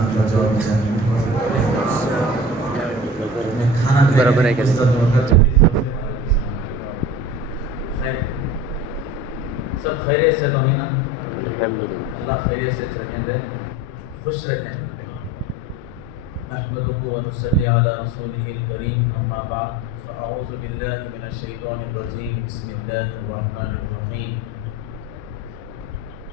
آپ کا جواب چاہیے. میں کھانا برابر ہے کیسے؟ سب خیریت سے تو ہی نا؟ الحمدللہ. اللہ خیریت سے رکھیں دے، خوش رکھیں. نحمده ونصلي على رسوله الكريم، أما بعد فأعوذ بالله من الشيطان الرجيم. بسم الله الرحمن الرحيم.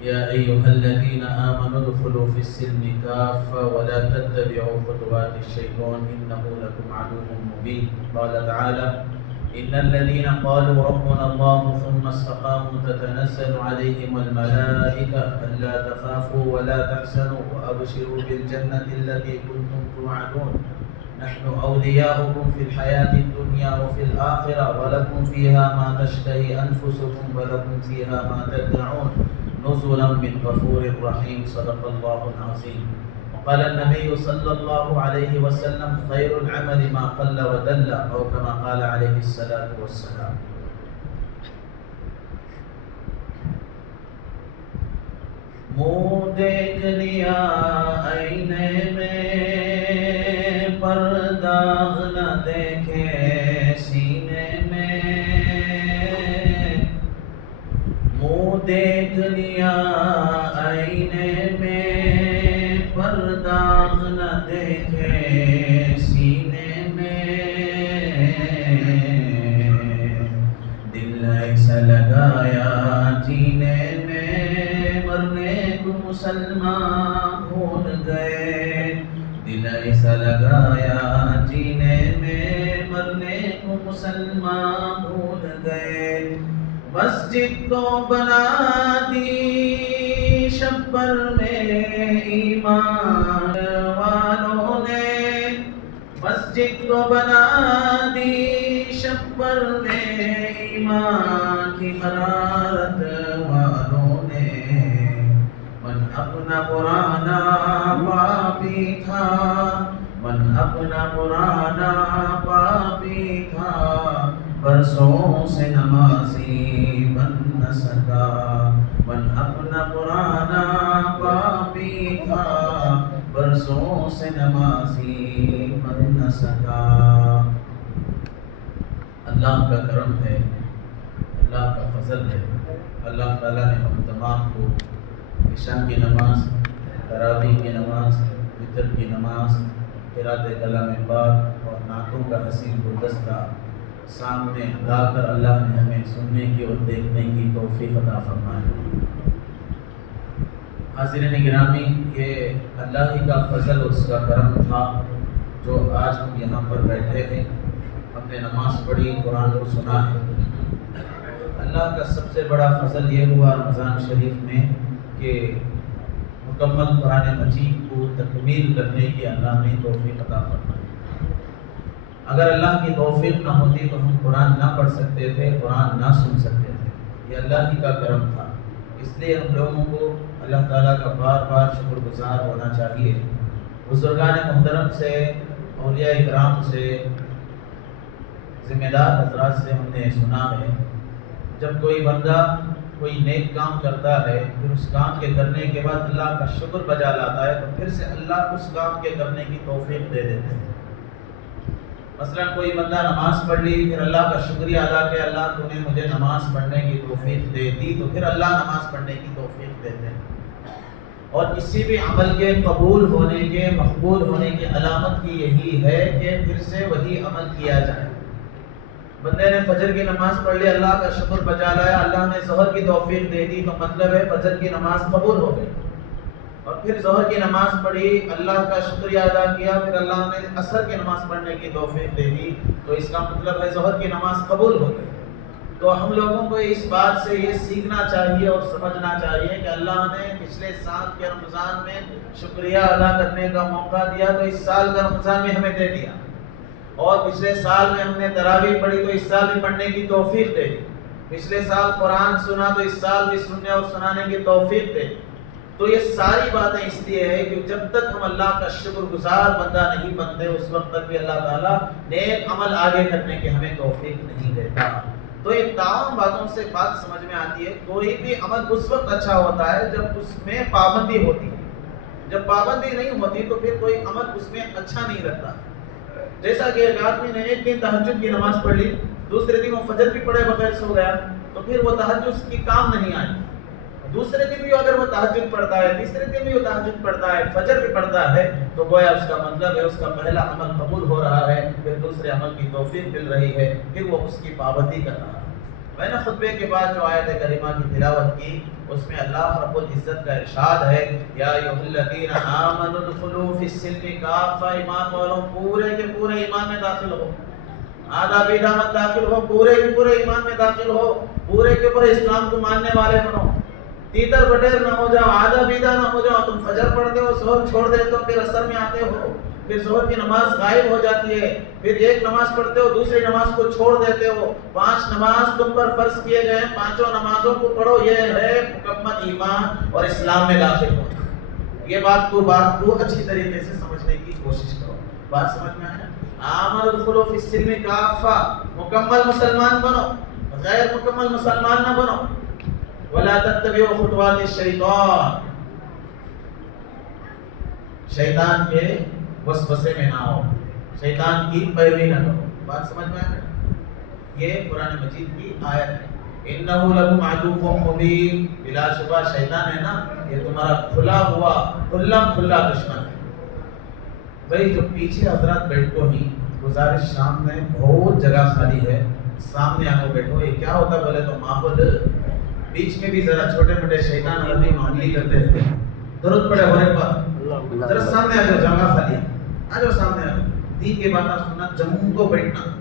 يا أيها الذين آمنوا ادخلوا في السلم كافة ولا تتبعوا خطوات الشيطان إنه لكم عدو مبين. قال تعالى: إن الذين قالوا ربنا الله ثم استقاموا تتنزل عليهم الملائكة ألا تخافوا ولا تحزنوا وأبشروا بالجنة التي كنتم توعدون نحن أولياؤكم في الحياة الدنيا وفي الآخرة ولكم فيها ما تشتهي أنفسكم ولكم فيها ما تدعون نزلا من غفور رحيم. صدق الله العظيم. وقال النبي صلى الله عليه وسلم: خير العمل ما قل ودل، أو كما قال عليه الصلاة والسلام. منہ دیکھ لیا آئینے میں پر داغ نہ دیکھے سینے میں. منہ دیکھ لیا آئینے میں پر داغ نہ دیکھے سینے میں. دل ایسا لگایا جینے میں مرنے کو مسلمان بھول گئے. دل ایسا لگایا جینے میں مرنے کو مسلمان بھول گئے. مسجد تو بنا دی شبر میں ایمان والوں نے. مسجد تو بنا دی شبر میں ایمان کی حرارت والوں نے. من اپنا پرانا پاپی تھا، من اپنا پرانا پاپی تھا، برسوں سے نمازی بن نہ سکا. من اپنا پرانا پاپی تھا، برسوں سے نمازی بن نہ سکا. اللہ کا کرم ہے، اللہ کا فضل ہے. اللہ تعالیٰ نے ہم تمام کو عشاء کی نماز، تراویح کی نماز، وتر کی نماز، قرأت کلام پاک اور نعتوں کا حسین گلدستہ سامنے لا کر اللہ نے ہمیں سننے کی اور دیکھنے کی توفیق عطا فرمائی. حاضرین گرامی، یہ اللہ ہی کا فضل اور اس کا کرم تھا جو آج ہم یہاں پر بیٹھے ہیں. ہم نے نماز پڑھی، قرآن کو سنا ہے. اللہ کا سب سے بڑا فضل یہ ہوا رمضان شریف میں کہ مکمل قرآن مجید کو تکمیل کرنے کی اللہ نے توفیق عطا فرمائی. اگر اللہ کی توفیق نہ ہوتی تو ہم قرآن نہ پڑھ سکتے تھے، قرآن نہ سن سکتے تھے. یہ اللہ ہی کا کرم تھا. اس لیے ہم لوگوں کو اللہ تعالیٰ کا بار بار شکر گزار ہونا چاہیے. بزرگان محترم سے، اولیاء اکرام سے، ذمہ دار حضرات سے ہم نے سنا ہے جب کوئی بندہ کوئی نیک کام کرتا ہے پھر اس کام کے کرنے کے بعد اللہ کا شکر بجا لاتا ہے تو پھر سے اللہ اس کام کے کرنے کی توفیق دے دیتے ہیں. مثلا کوئی بندہ نماز پڑھ لی، پھر اللہ کا شکریہ ادا کہ اللہ تو نے مجھے نماز پڑھنے کی توفیق دے دی، تو پھر اللہ نماز پڑھنے کی توفیق دیتے ہیں. اور کسی بھی عمل کے قبول ہونے کے، مقبول ہونے کی علامت کی یہی ہے کہ پھر سے وہی عمل کیا جائے. بندے نے فجر کی نماز پڑھ لی، اللہ کا شکر بجا لایا، اللہ نے ظہر کی توفیق دے دی، تو مطلب ہے فجر کی نماز قبول ہو گئی. اور پھر ظہر کی نماز پڑھی، اللہ کا شکریہ ادا کیا، پھر اللہ نے عصر کی نماز پڑھنے کی توفیق دے دی، تو اس کا مطلب ہے ظہر کی نماز قبول ہو گئی. تو ہم لوگوں کو اس بات سے یہ سیکھنا چاہیے اور سمجھنا چاہیے کہ اللہ نے پچھلے سال کے رمضان میں شکریہ ادا کرنے کا موقع دیا تو اس سال کا رمضان میں ہمیں دے دیا. اور پچھلے سال میں ہم نے تراویح پڑھی تو اس سال بھی پڑھنے کی توفیق دے دی. پچھلے سال قرآن سنا تو اس سال بھی سننے اور سنانے کی توفیق دے دی. تو یہ ساری باتیں اس لیے ہے کہ جب تک ہم اللہ کا شکر گزار بندہ نہیں بنتے اس وقت تک بھی اللہ تعالیٰ نیک عمل آگے کرنے کی ہمیں توفیق نہیں دیتا. تو یہ تمام باتوں سے بات سمجھ میں آتی ہے کوئی بھی عمل اس وقت اچھا ہوتا ہے جب اس میں پابندی ہوتی ہے. جب پابندی نہیں ہوتی تو پھر کوئی عمل اس میں اچھا نہیں لگتا. جیسا کہ ایک آدمی نے ایک دن تہجد کی نماز پڑھ لی, دوسرے دن وہ فجر بھی پڑھے بغیر سو گیا, تو پھر وہ تہجد کی کام نہیں آئی. دوسرے دن بھی اگر وہ تہجد پڑھتا ہے, تیسرے دن بھی وہ تہجد پڑھتا ہے, فجر بھی پڑھتا ہے, تو گویا اس کا مطلب ہے اس کا پہلا عمل قبول ہو رہا ہے, پھر دوسرے عمل کی توفیق مل رہی ہے, پھر وہ اس کی پابندی کر رہا ہے. میں نے خطبے کے بعد جو آیت کریمہ کی تلاوت کی, اس میں اللہ رب العزت کا ارشاد ہے, یا ایھا الذین آمنوا ادخلوا فی السلم کافہ, ایمان والوں پورے کے پورے ایمان میں داخل ہو, آدھا بیدھا مت داخل ہو, پورے کے پورے ایمان میں داخل ہو, پورے کے پورے اسلام کو ماننے والے بنو, تیتر بٹیر نہ ہو جاؤ, آدھا بیدھا نہ ہو جاؤ. تم فجر پڑھتے ہو, ظہر چھوڑ دیتے ہو, پھر عصر میں آتے ہو, پھر ظہر کی نماز غائب ہو جاتی ہے, پھر ایک نماز پڑھتے ہو, دوسری نماز کو چھوڑ دیتے ہو. 5 نماز تم پر فرض کیے گئے, 5 نمازوں کو پڑھو, یہ ہے مکمل ایمان اور اسلام میں داخل ہونا. یہ بات کو اچھی طریقے سے سمجھنے کی کوشش کرو. بات سمجھ میں آیا؟ آمنوا ادخلوا فی السلم کافہ, مکمل مسلمان بنو, غیر مکمل مسلمان نہ بنو. ولا تتبعوا خطوات الشیطان, شیطان کے وسوسے میں نہ ہو, شیطان کی پیروی نہ کرو. بات سمجھ میں آئے؟ یہ قرآن مجید کی آیت ہے. انہ لکم عدو مبین, بلا شبہ شیطان ہے نا, یہ تمہارا کھلا دشمن ہے. بھائی جو پیچھے حضرات بیٹھو ہی, گزارش شام میں بہت جگہ خالی ہے, سامنے آ کے بیٹھو. یہ کیا ہوتا بولے تو ماحول بیچ میں بھی ذرا چھوٹے موٹے شیطان عربی معاملی کرتے رہتے ہیں. درود پڑے ہو رہے پر ذرا سامنے آ جاؤ, جگہ خالی ہے, آ جاؤ سامنے آ جاؤ. دین کی باتیں سننا, جموں کو بیٹھنا.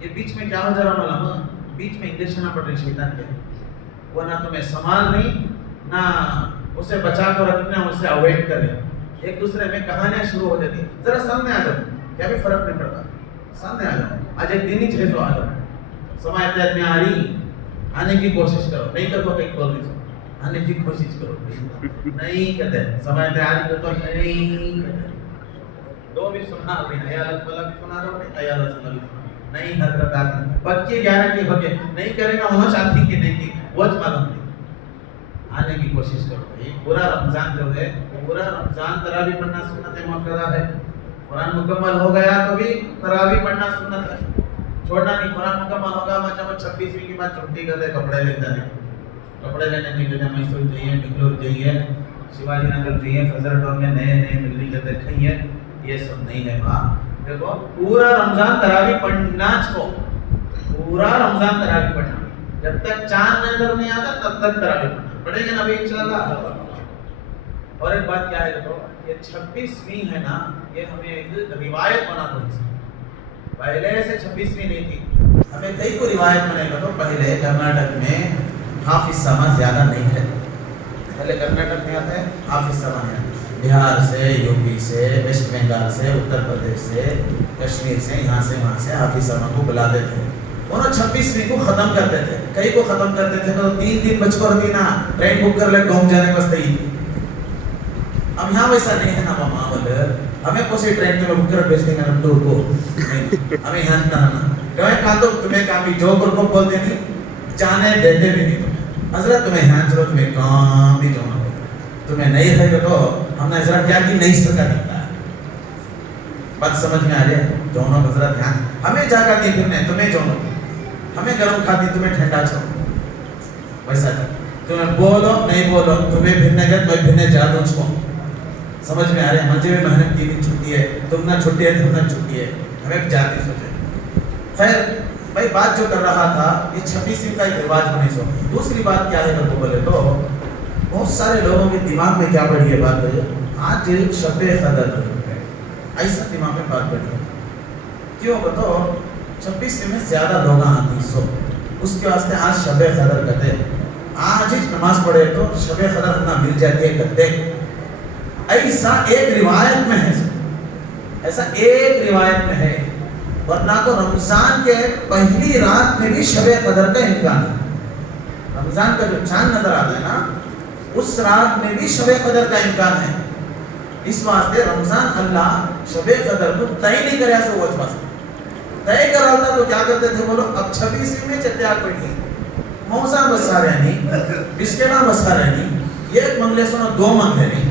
یہ بیچ میں کیا ہو جا رہا معلوم, بیچ میں انجیکشن نہ پڑ رہی شیطان کے, وہ نہ تمہیں سنبھال رہی, نہ اسے بچا کر رکھنا, اسے اوائڈ کر رہی. ایک دوسرے میں کہانیاں شروع ہو جاتی. ذرا سامنے آ جاؤ, کیا بھی فرق نہیں پڑتا, سامنے آ جاؤ. آج ایک دن ہی چھ تو آ جاؤ, سماعت میں آ رہی, آنے کی کوشش کرو. نہیں کرو کہیں بول نہیں, آنے کی کوشش کرو. نہیں کہتے سماعت آ رہی تو نہیں کہتے. دو بھی سنا رہی, عیالت والا بھی سنا رہا ہوں, عیالت والا بھی سنا. نہیں حضرت آتی, بچے 11 کی ہو گئے, نہیں کرے گا ہوش آتی کہ نہیں کی, وہ معلوم نہیں. آنے کی کوشش کرو. پورا رمضان جو ہے, پورا رمضان تراویح پڑھنا سنت مؤکدہ ہے. قرآن مکمل ہو گیا تو بھی تراویح پڑھنا سنت ہے, چھوڑنا نہیں. قرآن مکمل ہوگا مچا 26ویں کے بعد چھٹی کرتے, کپڑے لیتے نہیں, کپڑے لینے نکلتے, میسور جائیے, بنگلور جائیے, شیواجی نگر جائیے, فضل ٹاؤن میں نئے ملنی کرتے کھائیے. یہ سب نہیں ہے ماں. دیکھو پورا رمضان تراویح پڑھنا چھو, پورا رمضان تراویح پڑھنا. جب تک چاند نظر نہیں آتا تب تک تراویح پڑھنا. پڑھیں گے نا ابھی انشاءاللہ. اور ایک بات کیا ہے, دیکھو یہ 26ویں ہے نا, یہ ہمیں ایک روایت بنا دو. پہلے سے 26ویں نہیں تھی, ہمیں کئی کو روایت بنے گا. تو پہلے کرناٹک میں حافظ سما زیادہ نہیں تھے. پہلے کرناٹک میں آتے ہیں حافظ سما ہیں, بہار سے, یو پی سے, ویسٹ بنگال سے, اتر پردیش سے, کشمیر سے, یہاں سے وہاں سے حافظ سما کو بلاتے تھے. انہوں 26ویں کو ختم کرتے تھے, کئی کو ختم کرتے تھے تو 3 دن بچ کر دینا, ٹرین بک کر لے گاؤں جانے واسطے ہی. اب یہاں ویسا نہیں ہے نا ماحول, ہمیں کوئی ٹرین میں بک کر بھیج دیں گے ٹور کو, ہمیں یہاں نہ کہاں تو تمہیں کام بھی جو کو بولتے نہیں, جانے دیتے بھی نہیں تمہیں. حضرت تمہیں یہاں چلو, تمہیں کام بھی جانا ہو, تمہیں نہیں ہے تو ہم نے حضرت کیا کی نہیں سکا دیتا ہے. بات سمجھ میں آ جائے, دونوں حضرت دھیان, ہمیں جاگا دی پھرنے, تمہیں جونو, ہمیں گرم کھاتی, تمہیں ٹھنڈا چھو. ویسا تمہیں بولو نہیں بولو, تمہیں پھرنے گئے تو پھرنے جا دو چھو. سمجھ میں آ رہے ہیں, مجھے بھی محنت کی چھٹی ہے, تم نہ چھٹی ہے, تم نہ چھٹی ہے, ہمیں جاتی سوچے. خیر بھائی بات جو کر رہا تھا, یہ 26ویں کا ایک رواج ہونے سو. دوسری بات کیا ہے تو بولے تو بہت سارے لوگوں کے دماغ میں کیا پڑی ہے بات, آج شب قدر, ایسا دماغ میں بات پڑی ہے. کیوں بتاؤ, 26ویں میں زیادہ لوگ آتی سو, اس کے واسطے آج شب قدر کہتے. آج ہی نماز پڑھے تو شب قدر نہ مل جاتی ہے کہتے. ایسا ایک روایت میں ہے, ایسا ایک روایت میں ہے, ورنہ تو رمضان کے پہلی رات میں بھی شب قدر کا امکان ہے. رمضان کا جو چاند نظر آتا ہے نا, اس رات میں بھی شب قدر کا امکان ہے. اس واسطے رمضان اللہ شب قدر کو طے نہیں کریا سو وہ واسطے طے کرا ہوتا تو کیا کرتے تھے بولو, اب 26ویں میں چتے آگ بیٹھی, موزہ بسا رہنی, بسکینا بسا رہنی, ایک منگلے سنو 2 منگلے نہیں,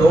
2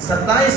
27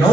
9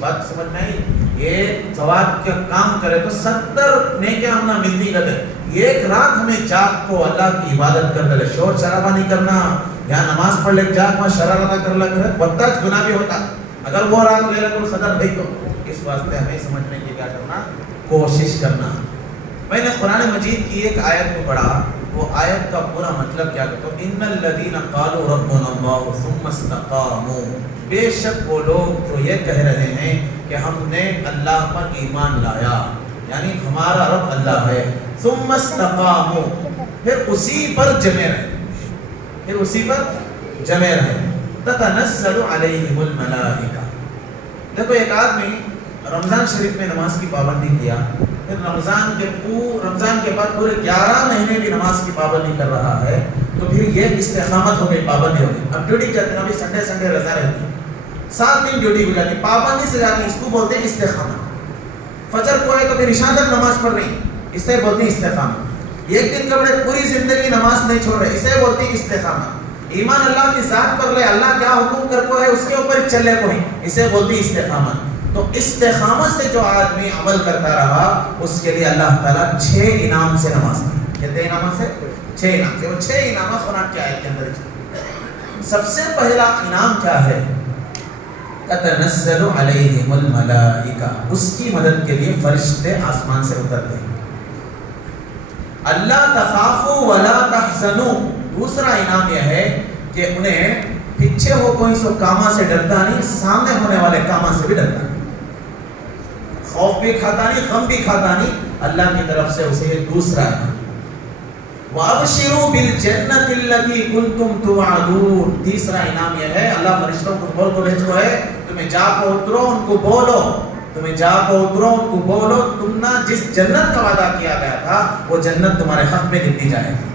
بات سمجھ میں آئی؟ ایک ثواب کا کام کرے تو 70 نیکیاں ہم نہ ملتی رہے. ایک رات ہمیں جاگ کو اللہ کی عبادت کر لے, شور شرابہ نہیں کرنا, یہاں نماز پڑھ لے جاگ میں شرارت کر لگ رہے بہت گناہ بھی ہوتا اگر وہ رات لیلۃ القدر نہیں تو. اس واسطے ہمیں سمجھنے کی کیا کرنا, کوشش کرنا. میں نے قرآن مجید کی ایک آیت کو پڑھا, وہ آیت کا پورا مطلب کیا کہتا ہے, ان الذین قالوا ربنا اللہ ثم استقاموا, بے شک وہ لوگ جو یہ کہہ رہے ہیں کہ ہم نے اللہ پر ایمان لایا, یعنی ہمارا رب اللہ ہے, ثم استقاموا, پھر اسی پر جمے رہے, تتنزل علیہم الملائکہ. دیکھو ایک آدمی رمضان شریف میں نماز کی پابندی کیا, پھر رمضان کے بعد پورے 11 مہینے بھی نماز کی پابندی کر رہا ہے, تو پھر یہ استقامت ہو گئی, پابندی ہو گئی. اب ڈیوٹی کہتے ہیں ابھی سنڈے رضا رہتی ہے, 7 دن ڈیوٹی گزاری, پابندی سے جاتی, اس کو بولتے ہیں استقامت. فجر کو ہے تو پھر عشاء تک نماز پڑھ رہی, اسے بولتے ہیں استقامت. ایک دن کپڑے پوری زندگی نماز نہیں چھوڑ رہے, اسے بولتے ہیں استقامت. ایمان اللہ کی ذات پر لے, اللہ کیا حکم کر کو ہے اس کے اوپر چلے کوئی, اسے بولتی استقامت. تو استقامت سے جو آدمی عمل کرتا رہا اس کے لیے اللہ تعالیٰ 6 انعام سے نوازتا ہے. کتنے انعام سے؟ 6 انعام سے. وہ 6 انعامات قرآن کی آیت کے اندر. سب سے پہلا انعام کیا ہے؟ تتنزل علیہم الملائکہ, اس کی مدد کے لیے فرشتے آسمان سے اترتے ہیں. اللہ تخافوا ولا تحزنوا, دوسرا انعام یہ ہے کہ انہیں پیچھے ہو کوئی سو کاما سے ڈرتا نہیں, سامنے ہونے والے کاما سے بھی ڈرتا نہیں, خوف بھی کھاتا نہیں, غم بھی کھاتا نہیں, اللہ کی طرف سے اسے دوسرا ہے. وَأَبْشِرُوا بِالْجَنَّةِ الَّتِي كُنْتُمْ تُوعَدُونَ, تیسرا انعام یہ ہے, اللہ فرشتوں کو بول کو بھیجو ہے, تمہیں جا کو اترو ان کو بولو, تم نہ جس جنت کا وعدہ کیا گیا تھا وہ جنت تمہارے حق میں گنتی جائے گی.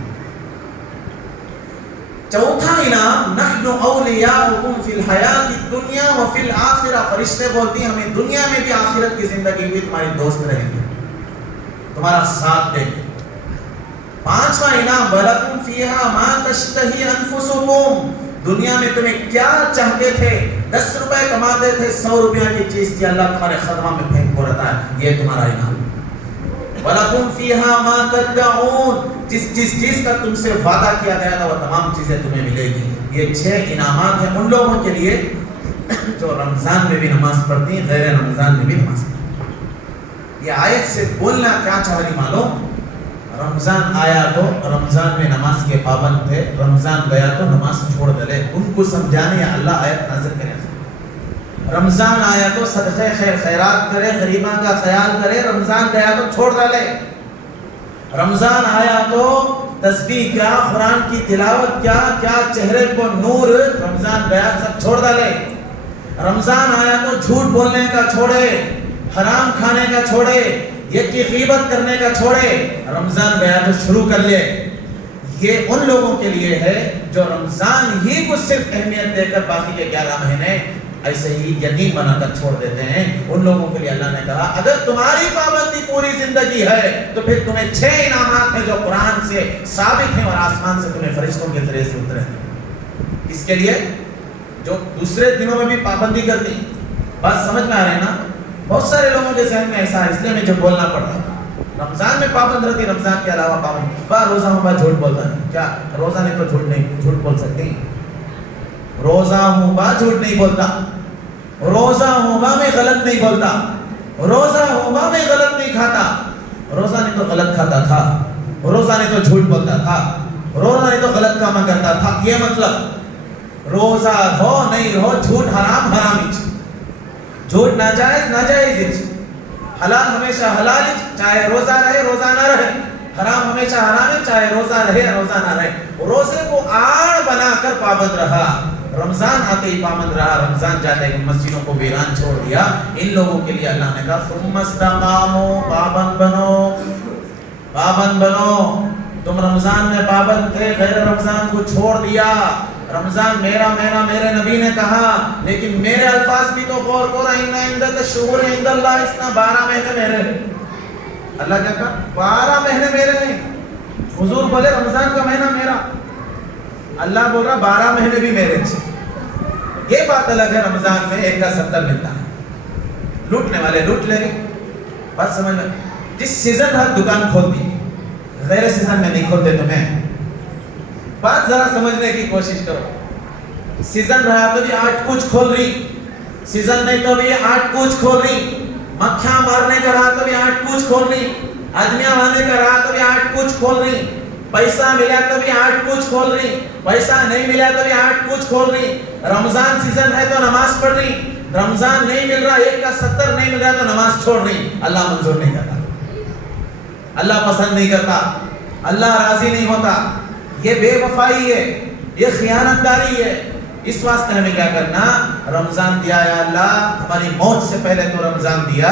چوتھا انعام, نحن اولیاؤکم فی الحیات الدنیا وفی الآخرہ, فرشتے بولتی ہیں ہمیں دنیا میں بھی آخرت کی زندگی بھی تمہاری دوست رہیں گے, تمہارا ساتھ دیں گے. پانچواں انعام, وَلَكُمْ فِيهَا مَا تَشْتَهِي أَنفُسُكُمْ, دنیا میں تمہیں کیا چاہتے تھے, 10 روپے کماتے تھے, 100 روپیہ کی چیز تھی, اللہ تمہارے خدمہ میں پھینک کو رہتا ہے, یہ تمہارا انعام. وَلَكُمْ فِيهَا مَا تَدَّعُونَ, جس چیز کا تم سے وعدہ کیا گیا تھا وہ تمام چیزیں تمہیں ملے گی. یہ 6 انعامات ہیں ان لوگوں کے لیے جو رمضان میں بھی نماز پڑھتی ہیں, غیر رمضان میں بھی نماز پڑھتی ہیں. یہ آیت سے بولنا کیا چاہ رہی معلوم, رمضان آیا تو رمضان میں نماز کے پابند تھے, رمضان گیا تو نماز چھوڑ دلے, ان کو سمجھانے اللہ آیت نازل کرے. رمضان آیا تو صدقے خیرات کرے, غریباں کا خیال کرے, رمضان گیا تو چھوڑ ڈالے. رمضان آیا تو تسبیح کیا, قرآن کی تلاوت کیا چہرے کو نور, رمضان گیا سب چھوڑ ڈالے. رمضان آیا تو جھوٹ بولنے کا چھوڑے, حرام کھانے کا چھوڑے, یہ کی غیبت کرنے کا چھوڑے, رمضان گیا تو شروع کر لے. یہ ان لوگوں کے لیے ہے جو رمضان ہی کو صرف اہمیت دے کر باقی کے 11 مہینے ایسے ہی یتیم بنا کر چھوڑ دیتے ہیں. ان لوگوں کے لیے اللہ نے کہا اگر تمہاری پابندی پوری زندگی ہے تو پھر تمہیں 6 انعامات ہیں جو قرآن سے ثابت ہیں اور آسمان سے تمہیں فرشتوں کے ذریعے سے اترے ہیں. اس کے لیے جو دوسرے دنوں میں بھی پابندی کرتی, بات سمجھ میں آ رہی ہے نا. بہت سارے لوگوں کے ذہن میں ایسا ہے, اس لیے مجھے بولنا پڑ رہا ہے. رمضان میں پابند رہتی, رمضان کے علاوہ پابند, روزہ ہوں با جھوٹ بولتا ہے. کیا روزہ نہیں تو جھوٹ بول سکتی؟ روزہ ہوں با جھوٹ نہیں بولتا, روزہ ہوں با میں غلط نہیں بولتا, روزہ ہوں با میں غلط نہیں کھاتا. روزہ نہیں تو غلط کھاتا تھا, روزہ نہیں تو جھوٹ بولتا تھا, روزہ نہیں تو غلط کام کرتا تھا. یہ مطلب روزہ ہو نہیں ہو, جھوٹ حرام حرام, جھوٹ ناجائز, حلال ہمیشہ حلال, چاہے روزہ رہے روزہ نہ رہے, حرام ہمیشہ حرام ہے, چاہے روزہ رہے روزہ نہ رہے. روزے کو آڑ بنا کر پابند رہا, رمضان آتے ہی پابند رہا, رمضان جاتے ہی مسجدوں کو ویران چھوڑ دیا. ان لوگوں کے لیے اللہ نے کہا ثم استقاموا, پابند بنو. تم رمضان میں پابند تھے, غیر رمضان کو چھوڑ دیا. رمضان میرا مہینہ میرے نبی نے کہا, لیکن میرے الفاظ بھی تو غور کرو, ان عدت الشہور عند اللہ, اس نے 12 مہینے میرے ہیں. اللہ کیا کہا 12 مہینے میرے ہیں. حضور بولے رمضان کا مہینہ میرا, اللہ بول رہا 12 مہینے بھی میرے ہیں. یہ بات الگ ہے, رمضان میں 1 کا 70 ملتا ہے, لوٹنے والے لوٹ لے گئے. بات سمجھ میں؟ جس سیزن ہر دکان کھولتی ہے, غیر سیزن میں نہیں کھولتے تمہیں. بات ذرا سمجھنے کی کوشش کرو. سیزن رہا تو بھی آٹھ کوچ کھول رہی, سیزن نہیں تو بھی آٹھ کوچ کھول رہی. مکھیاں مارنے کا رہا تو بھی آٹھ کوچ کھول رہی, آدمیاں مارنے کا رہا تو بھی آٹھ کوچ کھول رہی. پیسہ ملا تو بھی آٹھ کوچ کھول رہی, پیسہ نہیں ملا تو بھی آٹھ کوچ کھول رہی. رمضان سیزن ہے تو نماز پڑھ رہی, رمضان نہیں مل رہا, 1 کا 70 نہیں مل رہا تو نماز چھوڑ رہی. اللہ منظور نہیں کرتا, اللہ پسند نہیں کرتا, اللہ راضی نہیں ہوتا. یہ بے وفائی ہے, یہ خیانت داری ہے. اس واسطے ہمیں کیا کرنا, رمضان دیا یا اللہ, ہماری موت سے پہلے تو رمضان دیا,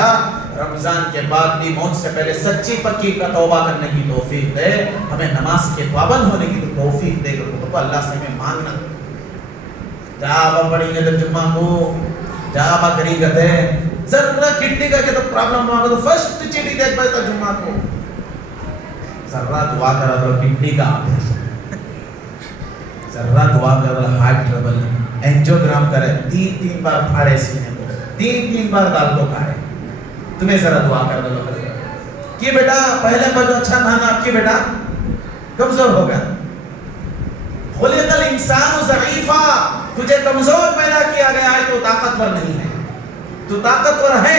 رمضان کے بعد بھی موت سے پہلے سچی پکی کا توبہ کرنے کی توفیق دے, ہمیں نماز کے پابند ہونے کی توفیق دے کر تو اللہ سے ہمیں مانگنا. جا پڑھیں گے تو جمعہ کو جا کری گتے ذرا کڈنی کا کہ تو پرابلم ہوا تو فرسٹ چیٹی دیکھ پائے تو جمعہ کو ذرا دعا کرا تو کڈنی کا آپریشن, ذرا دعا کرا ہارٹ ٹربل, اینجیوگرام کرے, 3 بار پھاڑے سینے کو, 3 بار دال کو کھائے. تمہیں ذرا دعا کر دو کہ بیٹا پہلے پر جو اچھا تھا نا, اب کی بیٹا کمزور ہو گیا. خلق الانسان ضعیفا, تجھے کمزور پیدا کیا گیا ہے, تو طاقتور نہیں ہے. تو طاقتور ہے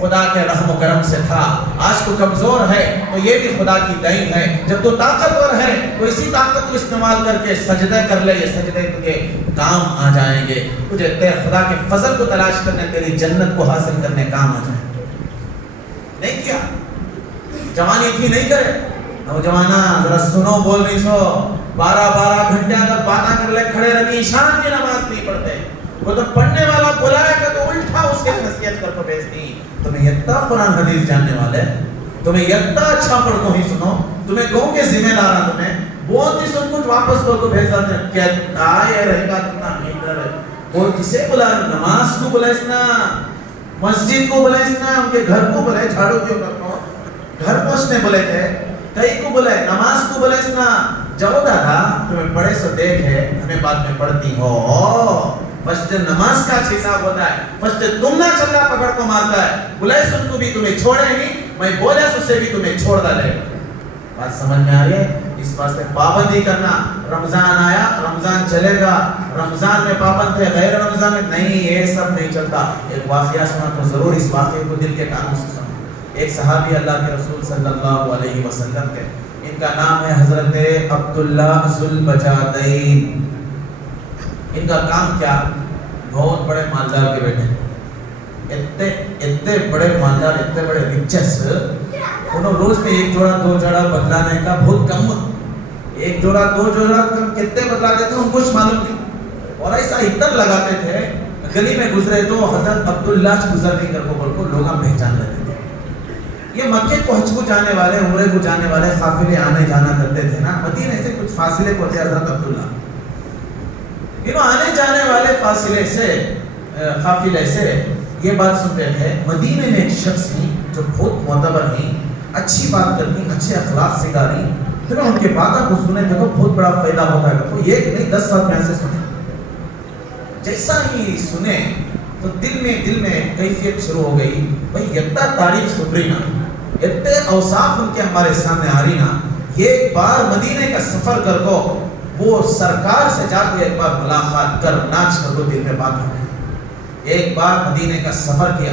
خدا کے رحم و کرم سے تھا, آج تو کمزور ہے تو یہ بھی خدا کی دین ہے. جب تو طاقتور ہے تو اسی طاقت کو استعمال کر کے سجدے کر لے, یہ سجدے تجھے کام آ جائیں گے. تجھے خدا کے فضل کو تلاش کرنے, تیری جنت کو حاصل کرنے کام آ جائیں گے. نہیں کیا, جوانی تھی نہیں کرے. نوجوانہ ذرا سنو, بول نہیں سو, 12 گھنٹے تک باتاں کر لے, کھڑے رہی, شام کی نماز نہیں پڑھتے. وہ تو پڑھنے والا بلائے گا تو الٹا اس کے نصیحت کر کو بھیجتی. تمہیں اتنا قرآن حدیث جاننے والے, تمہیں اتنا اچھا پڑھ کو ہی سنو, تمہیں کہوں کہ ذمہ دار ہیں, تمہیں بہت ہی سب کچھ واپس کر کو بھیج دیتے ہیں. کیا آئے رہے گا اتنا میٹر ہے, اور کسے بلا, نماز کو بلائسنا, مسجد کو بلائسنا, ان کے گھر کو بلائے, جھاڑو کیوں کرتا ہوں, گھر پہنچنے بلے تھے, کئی کو بلائے, نماز کو بلائسنا. جاؤ دادا تمہیں پڑھے سو دیکھ ہے, ہمیں بعد میں پڑھتی ہو. فرسٹ نماز کا حساب ہوتا ہے, فرسٹ تم نہ چلا پکڑ کو مارتا ہے. بلائے سن کو بھی تمہیں چھوڑے نہیں, میں بولے سو سے بھی تمہیں چھوڑ ڈالے. بات سمجھ میں آ رہی ہے؟ اس واسطے پابندی کرنا. رمضان آیا, رمضان چلے گا, رمضان میں پابند تھے, غیر رمضان میں نہیں, یہ سب نہیں چلتا. ایک واقعہ سنا تو ضرور اس واقعے کو دل کے کانوں سے سنا. ایک صحابی اللہ کے رسول صلی اللہ علیہ وسلم کے, ان کا نام ہے حضرت عبداللہ ذوالبجادین. ان کا کام کیا, بہت بڑے مالدار کے بیٹے, اتنے بڑے مالدار, اتنے بڑے ریچس, انہوں روز میں 1 جوڑا 2 جوڑا بدلانے کا بہت کم, 1 جوڑا 2 جوڑا کتنے بدلاتے تھے ان کو کچھ معلوم نہیں. اور ایسا عطر لگاتے تھے, گلی میں گزرے تو حضرت عبداللہ گزر نہیں کر کو لوگ پہچان لیتے تھے. یہ مکے کو حج کو جانے والے, عمرے کو جانے والے قافلے آنے جانا کرتے تھے نا, مدینے سے کچھ فاصلے کو تھے حضرت عبداللہ, آنے جانے والے فاصلے سے, قافلے سے یہ بات سن رہے تھے. مدینے میں ایک شخص ہیں جو بہت معتبر ہیں, اچھی بات کرنی, اچھے اخلاق سکھاری, تو ان کے باتوں کو سنے دیکھو بہت بڑا فائدہ ہوتا ہے. تو ایک نہیں 10 سال میں سے سنے. جیسا ہی سنے تو دل میں کیفیت شروع ہو گئی, بھائی اتنا تعریف سن رہی نا, اتنے اوصاف ان کے ہمارے سامنے آ رہی نا, یہ ایک بار مدینے کا سفر کر کو وہ سرکار سے جا کے ایک بار ملاقات کر, ناچ کر کو دل میں بات ہو گئی. ایک بار مدینے کا سفر کیا,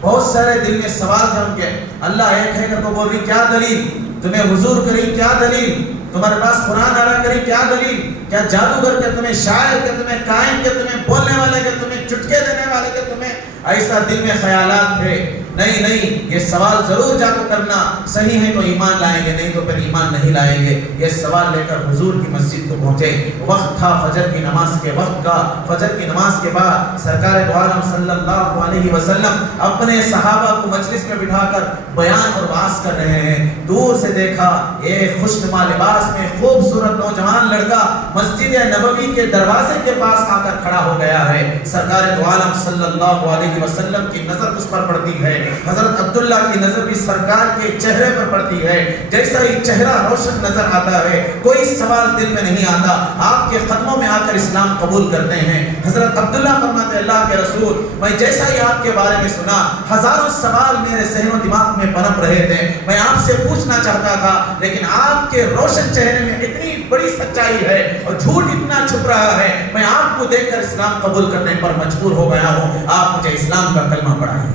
بہت سارے دل میں سوال تھے ان کے. اللہ ایک ہے کہ تو بول رہی کیا دلیل, تمہیں حضور کری کیا دلیل, تمہارے پاس قرآن آنا کری کیا دلیل, کیا جادوگر کے, تمہیں شاعر کے, تمہیں کائن کے, تمہیں بولنے والے کے, تمہیں چٹکے دینے والے کے, تمہیں ایسا دل میں خیالات تھے. نہیں, یہ سوال ضرور جا کو کرنا, صحیح ہے تو ایمان لائیں گے, نہیں تو پھر ایمان نہیں لائیں گے. یہ سوال لے کر حضور کی مسجد کو پہنچے. وقت تھا فجر کی نماز کے وقت کا. فجر کی نماز کے بعد سرکار دو عالم صلی اللہ علیہ وسلم اپنے صحابہ کو مجلس میں بٹھا کر بیان اور واعظ کر رہے ہیں. دور سے دیکھا ایک خوشنما لباس میں خوبصورت نوجوان لڑکا مسجد نبوی کے دروازے کے پاس آ کر کھڑا ہو گیا ہے. سرکار دو عالم صلی اللہ علیہ وسلم کی نظر اس پر پڑتی ہے. حضرت عبداللہ کی نظر بھی سرکار کے چہرے پر پڑتی ہے. جیسا ہی چہرہ روشن نظر آتا ہے کوئی سوال دل میں نہیں آتا, آپ کے قدموں میں آ کر اسلام قبول کرتے ہیں. حضرت عبداللہ فرماتے ہیں اللہ کے رسول میں جیسا ہی آپ کے بارے میں سنا ہزاروں سوال میرے ذہن و دماغ میں پنپ رہے تھے. میں آپ سے پوچھنا چاہتا تھا لیکن آپ کے روشن چہرے میں اتنی بڑی سچائی ہے اور جھوٹ اتنا چھپ رہا ہے, میں آپ کو دیکھ کر اسلام قبول کرنے پر مجبور ہو گیا ہوں. آپ مجھے اسلام کا کلمہ پڑھائیں.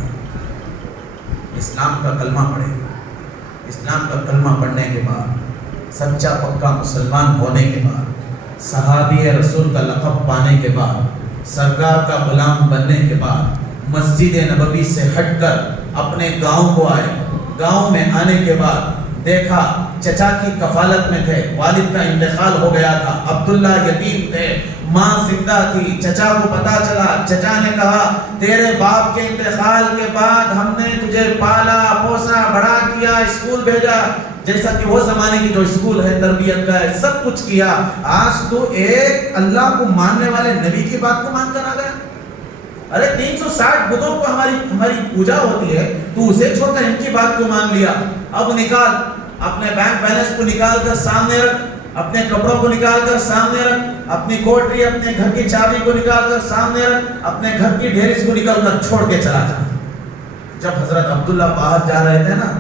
اسلام کا کلمہ پڑھیں. اسلام کا کلمہ پڑھنے کے بعد سچا پکا مسلمان ہونے کے بعد صحابی رسول کا لقب پانے کے بعد سرکار کا غلام بننے کے بعد مسجد نبوی سے ہٹ کر اپنے گاؤں کو آئے. گاؤں میں آنے کے بعد دیکھا چچا کی کفالت میں تھے, والد کا انتقال ہو گیا تھا, عبداللہ یتیم تھے, ماں زندہ تھی. چچا کو پتا چلا, چچا نے کہا تیرے باپ کے انتقال کے بعد ہم نے تجھے پالا پوسا بڑا کیا, اسکول بھیجا, جیسا کہ وہ زمانے کی جو اسکول ہے تربیت کا ہے سب کچھ کیا. آج تو ایک اللہ کو ماننے والے نبی کی بات کو مان کر آ گیا. ارے 360 بتوں کو ہماری پوجا ہوتی ہے, تو اسے چھوڑ کر ان کی بات کو مان لیا. اب نکال اپنے بینک بیلنس کو نکال کر سامنے رکھ, اپنے کپڑوں کو نکال کر سامنے رکھ, اپنی کوٹری اپنے گھر کی چابی کو نکال کر سامنے رکھ, اپنے گھر کی ڈھیریز کو نکال کر چھوڑ کے چلا جا. جب حضرت عبداللہ باہر جا رہے تھے نا,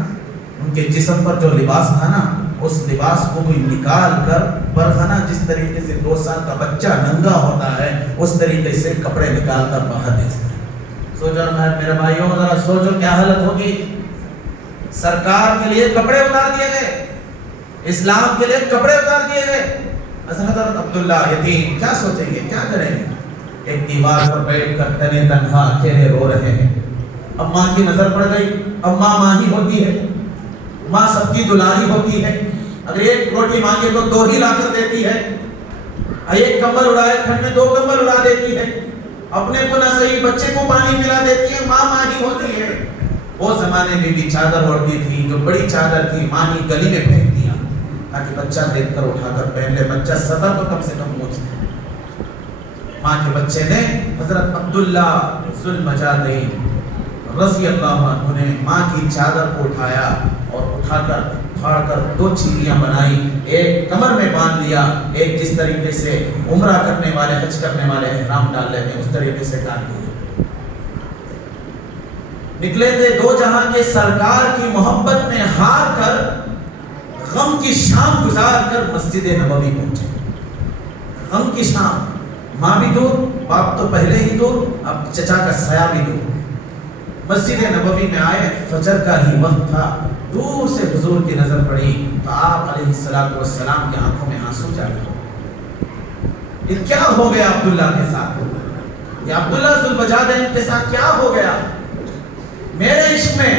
ان کے جسم پر جو لباس تھا نا, اس لباس کو کوئی نکال کر برہنہ جس طریقے سے 2 سال کا بچہ ننگا ہوتا ہے اس طریقے سے کپڑے نکال کر باہر دے سکتے. سوچو میرے بھائیوں, ذرا سوچو کیا حالت ہوگی. سرکار کے لیے کپڑے اتار دیے گئے, اسلام کے لیے کپڑے اتار دیے گئے. حضرت عبداللہ یتیم کیا سوچیں گے, کیا کریں گے؟ ایک دیوار پر بیٹھ کر تنے تنہا اکیلے رو رہے ہیں. اب ماں کی نظر پڑ گئی. اب ماں ہی ہوتی ہے, ماں سب کی دلاری ہوتی ہے. اگر ایک روٹی مانگے تو 2 ہی لا کر دیتی ہے. ایک کمبل اڑائے ٹھنڈ میں 2 کمبل اڑا دیتی ہے. اپنے کو نہ صحیح بچے کو پانی پلا دیتی ہے. ماں ہی ہوتی ہے. وہ زمانے میں بھی چادر اوڑھتی تھی, جو بڑی چادر تھی ماں نے گلی میں پھینک دیا تاکہ بچہ دیکھ کر اٹھا کر پہن لے. بچہ سطر تو کم سے کم پہنچ جائے. ماں کے بچے نے حضرت عبداللہ ذوالمجادین رضی اللہ عنہ نے ماں کی چادر کو اٹھایا اور اٹھا کر پھاڑ کر 2 چیریاں بنائی, ایک کمر میں باندھ لیا, ایک جس طریقے سے عمرہ کرنے والے حج کرنے والے احرام ڈال لیتے ہیں اس طریقے سے ڈال دیا. نکلے تھے 2 جہاں کے سرکار کی محبت میں ہار کر, غم کی شام گزار کر مسجد نبوی پہنچے. غم کی شام, ماں بھی دور, باپ تو پہلے ہی دور, اب چچا کا سایہ بھی دور. مسجد نبوی میں آئے, فجر کا ہی وقت تھا. دور سے حضور کی نظر پڑی تو آپ علیہ السلام کی آنکھوں میں آنسو جا گئے. یہ کیا ہو گیا عبداللہ کے ساتھ, یہ عبداللہ ذوالمجادین کے ساتھ کیا ہو گیا؟ میرے عشق میں,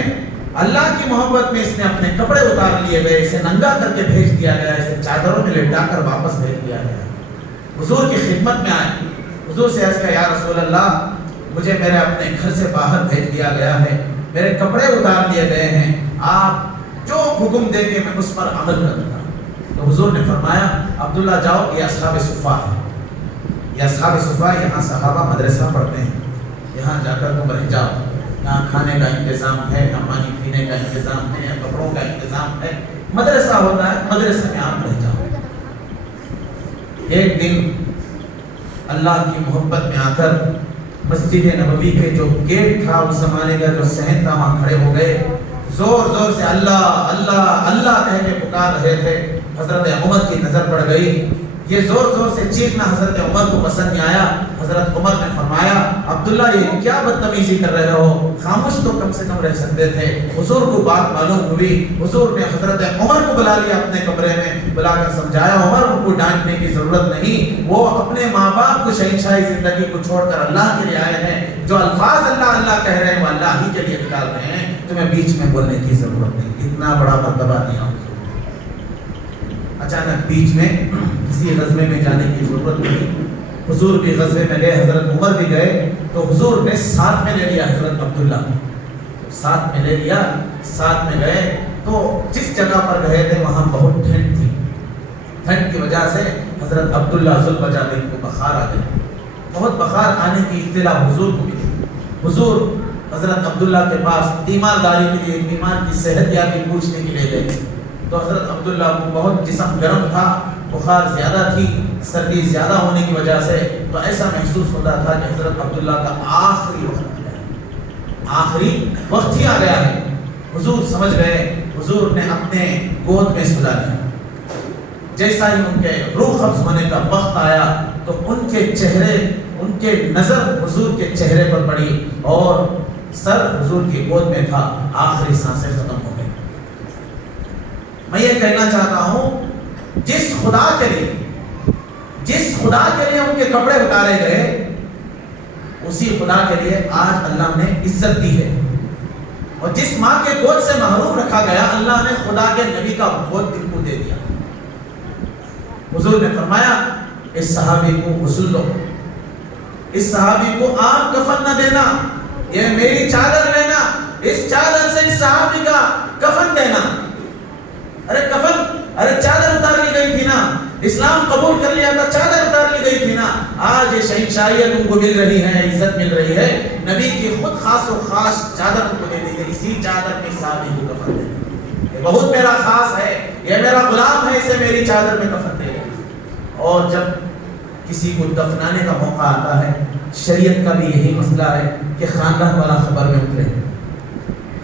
اللہ کی محبت میں اس نے اپنے کپڑے اتار لیے گئے, اسے ننگا کر کے بھیج دیا گیا, اسے چادروں میں لٹا کر واپس بھیج دیا گیا. حضور کی خدمت میں آئے, حضور سے عرض کیا یا رسول اللہ مجھے میرے اپنے گھر سے باہر بھیج دیا گیا ہے, میرے کپڑے اتار لیے گئے ہیں, آپ جو حکم دیں گے میں اس پر عمل کروں گا. تو حضور نے فرمایا عبداللہ جاؤ, یہ اصحاب صفہ ہے, یہ اصحاب صفہ, یہاں صحابہ مدرسہ پڑھتے ہیں, یہاں جا کر تم رہ جاؤ. یہاں کھانے کا انتظام ہے, یہاں پانی پینے کا انتظام ہے, یہاں کپڑوں کا انتظام ہے, مدرسہ ہوتا ہے, مدرسہ میں آپ رہ جاؤ. ایک دن اللہ کی محبت میں آ کر مسجد نبوی کے جو گیٹ تھا اس زمانے کا جو صحن تھا وہاں کھڑے ہو گئے, زور زور سے اللہ اللہ اللہ کہہ کے پکار رہے تھے. حضرت عمر کی نظر پڑ گئی, یہ زور زور سے چیخنا حضرت عمر کو پسند نہیں آیا. حضرت عمر نے فرمایا عبداللہ یہ کیا بدتمیزی کر رہے ہو, خاموش تو کم سے کم رہ سکتے تھے. حضور کو بات معلوم ہوئی, حضور نے حضرت عمر کو بلا لیا اپنے کمرے میں, بلا کر سمجھایا عمر ان کو ڈانٹنے کی ضرورت نہیں, وہ اپنے ماں باپ کو شہنشاہی زندگی کو چھوڑ کر اللہ کے لیے آئے ہیں, جو الفاظ اللہ اللہ کہہ رہے ہیں وہ اللہ ہی کے لیے نکال رہے ہیں, تمہیں بیچ میں بولنے کی ضرورت نہیں. اتنا بڑا مرتبہ دیا. اچانک بیچ میں کسی غزوے میں جانے کی ضرورت نہیں, حضور بھی غزوے میں گئے, حضرت عمر بھی گئے, تو حضور نے ساتھ میں لے لیا حضرت عبداللہ, ساتھ میں لے لیا, ساتھ میں گئے. تو جس جگہ پر گئے تھے وہاں بہت ٹھنڈ تھی, ٹھنڈ کی وجہ سے حضرت عبداللہ ذوالمجادین کو بخار آ گئی. بہت بخار آنے کی اطلاع حضور کو ملی. حضور حضرت عبداللہ کے پاس تیمارداری کے لیے بیمار کی صحت یابی پوچھنے کے لیے گئے تو حضرت عبداللہ کو بہت جسم گرم تھا، بخار زیادہ تھی، سردی زیادہ ہونے کی وجہ سے، تو ایسا محسوس ہوتا تھا کہ حضرت عبداللہ کا آخری وقت ہی آ گیا ہے۔ حضور سمجھ گئے، حضور نے اپنے گود میں سلا لیا۔ جیسا ہی ان کے روح قبض ہونے کا وقت آیا تو ان کے نظر حضور کے چہرے پر پڑی اور سر حضور کی گود میں تھا، آخری سانسیں ختم ہو گئی۔ میں یہ کہنا چاہتا ہوں، جس خدا کے لیے ان کے کپڑے اتارے گئے، اسی خدا کے لیے آج اللہ نے عزت دی ہے، اور جس ماں کے گود سے محروم رکھا گیا، اللہ نے خدا کے نبی کا گود دل کو دے دیا۔ حضور نے فرمایا اس صحابی کو غسل دو، اس صحابی کو آپ کفن نہ دینا، یہ میری چادر لینا، اس چادر سے اس صحابی کا کفن دینا۔ ارے چادر اتار لی گئی تھی نا، اسلام قبول کر لیا تھا، چادر اتار لی گئی تھی نا، آج یہ شہنشاہیت تم کو مل رہی ہے، عزت مل رہی ہے، نبی کی خود خاص و خاص چادر تم کو دے دی گئی، اسی چادر میں صحابی کو کفن دے دی، یہ بہت میرا خاص ہے، یہ میرا غلام ہے، اسے میری چادر میں کفن دے دی۔ اور جب کسی کو دفنانے کا موقع آتا ہے، شریعت کا بھی یہی مسئلہ ہے کہ خاندان والا خبر میں اترے،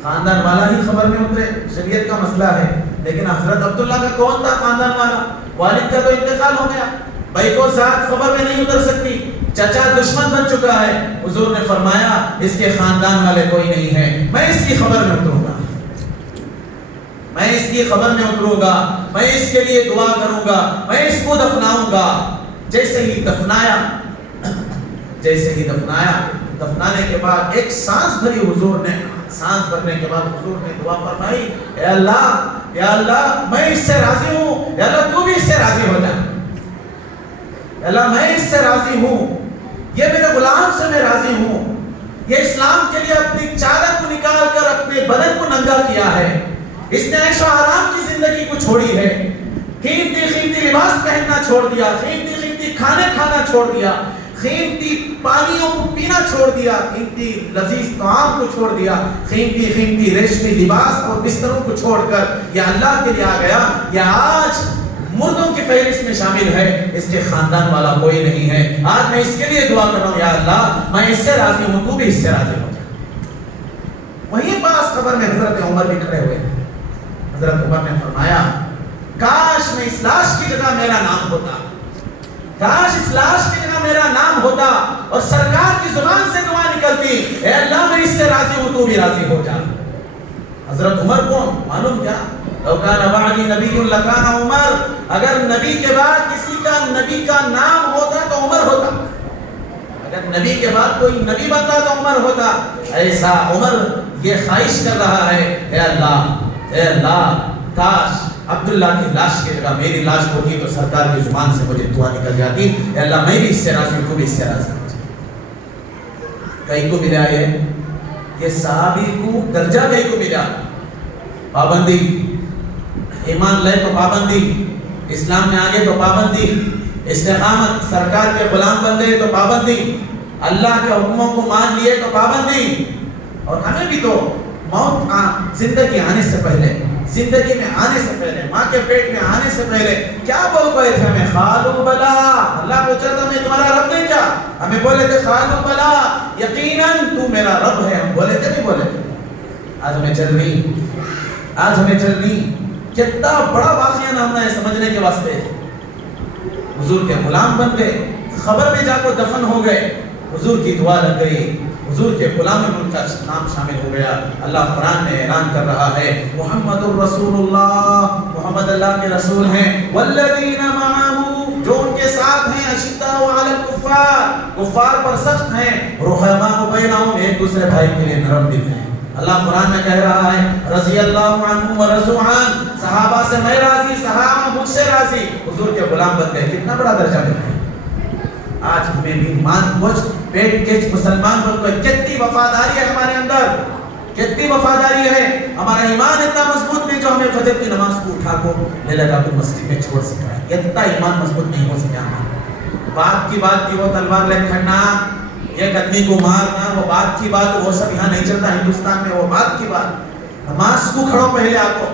خاندان والا ہی خبر میں اترے، شریعت کا مسئلہ ہے۔ لیکن حضرت عبداللہ کا کون تھا خاندان والا؟ والد کا تو انتقال ہو گیا، بھائی کو ساتھ خبر میں نہیں اتر سکتی، چچا دشمن بن چکا ہے۔ حضور نے فرمایا اس کے خاندان والے کوئی نہیں ہے، میں اس کی خبر میں اتروں گا، میں اس کی خبر میں اتروں گا، میں اس کے لیے دعا کروں گا، میں اس کو دفناؤں گا۔ جیسے ہی دفنایا، دفنانے کے بعد ایک سانس بھری، حضور نے سانس بھرنے کے بعد حضور نے دعا فرمائی، اے اللہ میں اس سے راضی ہوں، اے اللہ تو بھی اس سے راضی ہو جا، اے اللہ میں اس سے راضی ہوں، یہ میرے غلام سے میں راضی ہوں، یہ اسلام کے لیے اپنی چادر کو نکال کر اپنے بدن کو ننگا کیا ہے، اس نے عیش و آرام کی زندگی کو چھوڑی ہے، قیمتی لباس پہننا چھوڑ دیا، قیمتی کھانے کھانا چھوڑ دیا، قیمتی پانیوں کو پینا چھوڑ دیا، قیمتی لذیذ طعام کو چھوڑ دیا، قیمتی ریشمی لباس اور بستروں کو چھوڑ کر یہ اللہ کے لیے آ گیا، یہ آج مردوں کی فہرست میں شامل ہے، اس کے خاندان والا کوئی نہیں ہے۔ آج میں اس کے لیے دعا کر رہا ہوں، یا اللہ میں اس سے راضی ہوں، تو بھی اس سے راضی ہو جا۔ وہیں پاس قبر میں حضرت عمر بھی کھڑے ہوئے تھے۔ حضرت عمر نے فرمایا کاش میں اس لاش کی جگہ میرا نام ہوتا، کاش اس لاش کی جگہ میرا نام ہوتا اور سرکار کی زبان سے دعا نکلتی، اے اللہ میں اس سے راضی ہوں، تو بھی راضی ہو جا۔ حضرت عمر کون معلوم کیا؟ لو کان بعدی نبی لکان عمر، اگر نبی کے بعد کسی کا نبی کا نام ہوتا تو عمر ہوتا، اگر نبی کے بعد کوئی نبی بنتا تو عمر ہوتا۔ ایسا عمر یہ خواہش کر رہا ہے، اے اللہ کاش عبداللہ کی لاش کی جگہ میری لاش ہوتی تو سرکار کی زبان سے مجھے دعا نکل جاتی، اے اللہ میں بھی اس سے راضی ہوں، تو بھی اس سے راضی ہو جا۔ کئی کو ملا یہ صحابی کو درجہ، کئی کو ملا پابندی، ایمان لے تو پابندی، اسلام میں آگے تو پابندی، استقامت، سرکار کے غلام بن گئے تو پابندی، اللہ کے حکموں کو مان لیے تو پابندی۔ اور ہمیں بھی تو موت زندگی آنے سے پہلے، زندگی میں آنے سے پہلے، ماں کے پیٹ میں آنے سے پہلے کیا بول گئے تھے ہمیں؟ قالوا بلا، اللہ پوچھا تھا میں تمہارا رب نہیں کیا؟ ہمیں بولے تھے قالوا بلا، یقیناً تو میرا رب ہے، ہم بولے تھے نہیں بولے تھے؟ آج ہمیں چل رہی کتنا بڑا واقعہ نامنا ہے سمجھنے کے واسطے۔ حضور کے غلام بن گئے، خبر میں جا کو دفن ہو گئے، حضور کی دعا لگ گئی، حضور کے غلام میں ان کا نام شامل ہو گیا۔ اللہ قرآن میں اعلان کر رہا ہے محمد الرسول اللہ، محمد اللہ کے رسول ہیں، والذین معہ، جو ان کے ساتھ ہیں، اشداء علی الکفار، کفار پر سخت ہیں، رحماء بینہم، ایک دوسرے بھائی کے لیے نرم دل ہیں۔ اللہ قرآن میں کہہ رہا ہے رضی اللہ عنہ ورضوا عنہ، صحابہ سے میں راضی، صحابہ مجھ سے راضی، حضور کے غلام بن گئے، کتنا بڑا درجہ مل گیا۔ آج ہمیں بھی مان بوجھ پیٹ کے مسلمان بن کر کتنی وفاداری ہے ہمارے اندر، کتنی وفاداری ہے، ہمارا ایمان اتنا مضبوط نہیں جو ہمیں فجر کی نماز کو اٹھا کو لے لگا کو مسجد میں چھوڑ سکا ہے، اتنا ایمان مضبوط نہیں ہو سکا ہمارا۔ بات کی وہ تلوار لے کھڑنا، ایک آدمی کو مارنا وہ بات کی بات، وہ سب یہاں نہیں چلتا ہندوستان میں، وہ بات کی بات۔ نماز کو کھڑو پہلے آپ کو،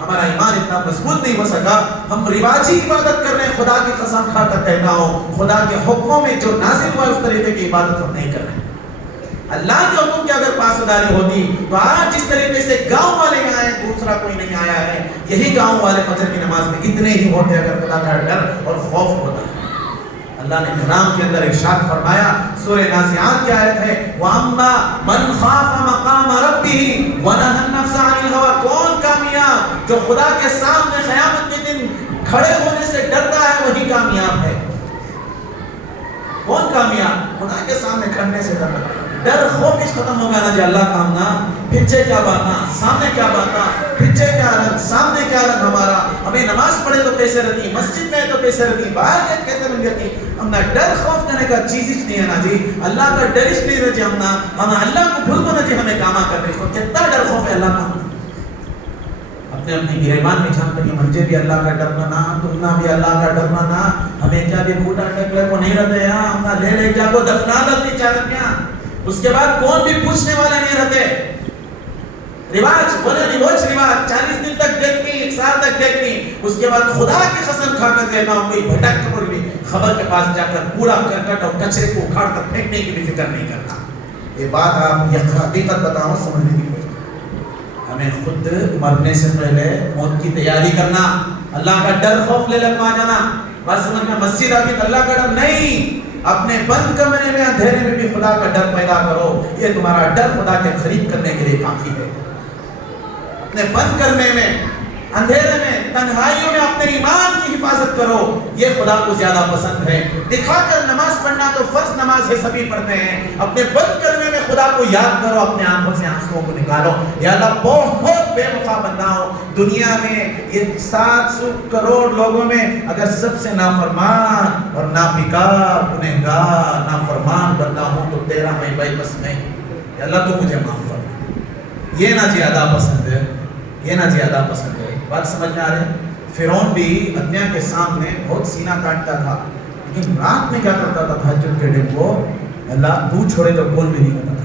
ہمارا ایمان اتنا مضبوط نہیں ہو سکا، ہم رواجی عبادت کر رہے ہیں۔ خدا کی قسم کھا کر کہتا ہوں، خدا کے حکموں میں جو نازل ہوا اس طریقے کی عبادت ہم نہیں کر رہے ہیں۔ اللہ کے حکم کی اگر پاسداری ہوتی تو آج جس طریقے سے گاؤں والے یہاں آئے، دوسرا کوئی نہیں آیا ہے، یہی گاؤں والے فجر کی نماز میں اتنے ہی ہوتے اگر خدا کا ڈر اور خوف ہوتا ہے۔ اللہ نے کلام کے اندر ارشاد فرمایا، سورہ نازعات کی آیت ہے، وَأَمَّا مَنْ خَافَ مَقَامَ رَبِّهِ وَنَهَى النَّفْسَ عَنِ الْهَوَىٰ، کون کامیاب جو خدا کے سامنے قیامت کے دن کھڑے ہونے سے ڈرتا ہے، وہی کامیاب ہے۔ کون کامیاب؟ خدا کے سامنے کھڑنے سے ڈرتا ہے۔ ڈر خوف اس ختم ہوگا نا جی، اللہ کام نا پیچھے کیا باتاں، سامنے کیا باتاں، پیچھے کیا رنگ، سامنے کیا رنگ ہمارا، ہمیں نماز پڑھے تو کیسے رہتی، مسجد میں تو کیسے رہتی، باہر گئے کیسے رہتی رہتی، ہم نہ ڈر خوف کرنے کا چیز ہی نہیں ہے نا جی، اللہ کا ڈر اس نہیں رہتی، ہم اللہ کو بھول کو نا جی، ہمیں کاما کر رہی، تو کتنا ڈر خوف ہے اللہ کا۔ اپنے اپنے گریبان میں جھانک کر مجھے بھی اللہ کا ڈرنا نا، تمنا بھی اللہ کا ڈرنا نا، ہمیں کیا بھی پھوٹا ٹکلے کو نہیں رہتے ہیں، ہم لے لے جا کو دفنا لگتی چاہتیاں، اس کے بعد کون بھی پوچھنے والے نہیں رہتے۔ رواج بولے رواج 40 دن تک دیکھتی، 1 سال تک دیکھتی، اس کے بعد خدا کی قسم کھا کر کہتا ہوں، کوئی بھٹک کر بھی خبر کے پاس جا کر کوڑا کرکٹ اور کچرے کو اکھاڑ کر پھینکنے کی بھی فکر نہیں کرتا۔ یہ بات آپ یہ حقیقت بتاؤ، سمجھنے کی کوشش۔ ہمیں خود مرنے سے پہلے موت کی تیاری کرنا، اللہ کا ڈر خوف لے لگوا جانا، بات سمجھنا، مسجد آتی اللہ کا ڈر نہیں، اپنے بند کمرے میں اندھیرے میں بھی خدا کا ڈر پیدا کرو، یہ تمہارا ڈر خدا کے قریب کرنے کے لیے کافی ہے۔ اپنے بند کرنے میں، اندھیرے میں، تنہائیوں میں اپنے ایمان کی حفاظت کرو، یہ خدا کو زیادہ پسند ہے۔ دکھا کر نماز پڑھنا تو فرض نماز ہے، سبھی پڑھتے ہیں، اپنے بند کرنے میں خدا کو یاد کرو، اپنے آنکھوں سے آنسوؤں کو نکالو، یا اللہ بہت بے وفا بندہ ہوں، دنیا میں یہ 700 کروڑ لوگوں میں اگر سب سے نافرمان اور ناپکار گنہگار نافرمان بندہ ہوں تو تیرا میں بے بس نہیں، یا اللہ تو مجھے معاف کر۔ یہ نہ زیادہ پسند ہے، یہ نہ زیادہ پسند ہے۔ بات سمجھ میں آ رہے ہیں؟ فرعون بھی ادنیا کے سامنے بہت سینہ کاٹتا تھا، لیکن رات میں کیا کرتا تھا؟ تہجد کے ٹائم کو اللہ تو چھوڑے تو کون بھی نہیں ہوتا تھا،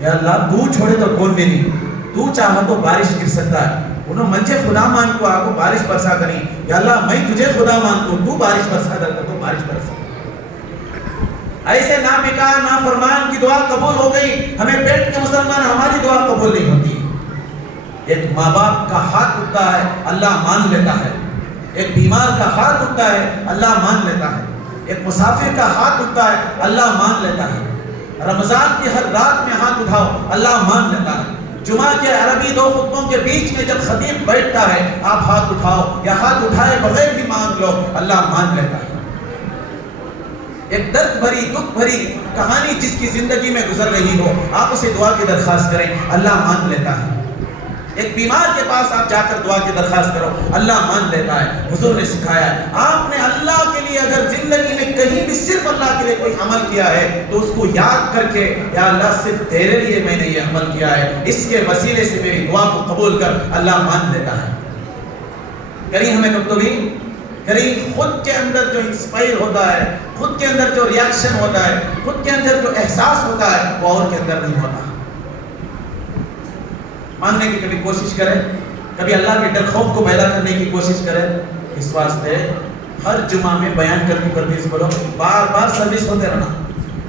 یا اللہ تو چھوڑے تو کون بھی نہیں، تو چاہا تو بارش گر سکتا ہے، انہوں منجے خدا مان کو آگو بارش برسا کریں، یا اللہ میں تجھے خدا مان کو، تو بارش برسا کر تو بارش برسا۔ ایسے ناپکار نافرمان کی دعا قبول ہو گئی، ہمیں پیٹ کے مسلمان ہماری دعا قبول نہیں ہوتی۔ ایک ماں باپ کا ہاتھ اٹھتا ہے، اللہ مان لیتا ہے، ایک بیمار کا ہاتھ اٹھتا ہے، اللہ مان لیتا ہے، ایک مسافر کا ہاتھ اٹھتا ہے، اللہ مان لیتا ہے، رمضان کی ہر رات میں ہاتھ اٹھاؤ، اللہ مان لیتا ہے، جمعہ کے عربی 2 خطبوں کے بیچ میں جب خطیب بیٹھتا ہے آپ ہاتھ اٹھاؤ یا ہاتھ اٹھائے بغیر بھی مانگ لو، اللہ مان لیتا ہے۔ ایک درد بھری دکھ بھری کہانی جس کی زندگی میں گزر رہی ہو، آپ اسے دعا کی درخواست کریں، اللہ مان لیتا ہے۔ ایک بیمار کے پاس آپ جا کر دعا کی درخواست کرو، اللہ مان لیتا ہے۔ حضور نے سکھایا ہے، آپ نے اللہ کے لیے اگر زندگی میں کہیں بھی صرف اللہ کے لیے کوئی عمل کیا ہے تو اس کو یاد کر کے، یا اللہ صرف تیرے لیے میں نے یہ عمل کیا ہے، اس کے وسیلے سے میری دعا کو قبول کر، اللہ مان لیتا ہے۔ کریں ہمیں کب تو بھی کریں، خود کے اندر جو انسپائر ہوتا ہے، خود کے اندر جو ریاکشن ہوتا ہے، خود کے اندر جو احساس ہوتا ہے وہ اور کے اندر نہیں ہوتا۔ ماننے کی کبھی کوشش کریں، کبھی اللہ کے ڈر خوف کو پیدا کرنے کی کوشش کریں۔ اس واسطے ہر جمعہ میں بیان کرنے پر بھی بولو، بار بار سروس ہوتے رہنا،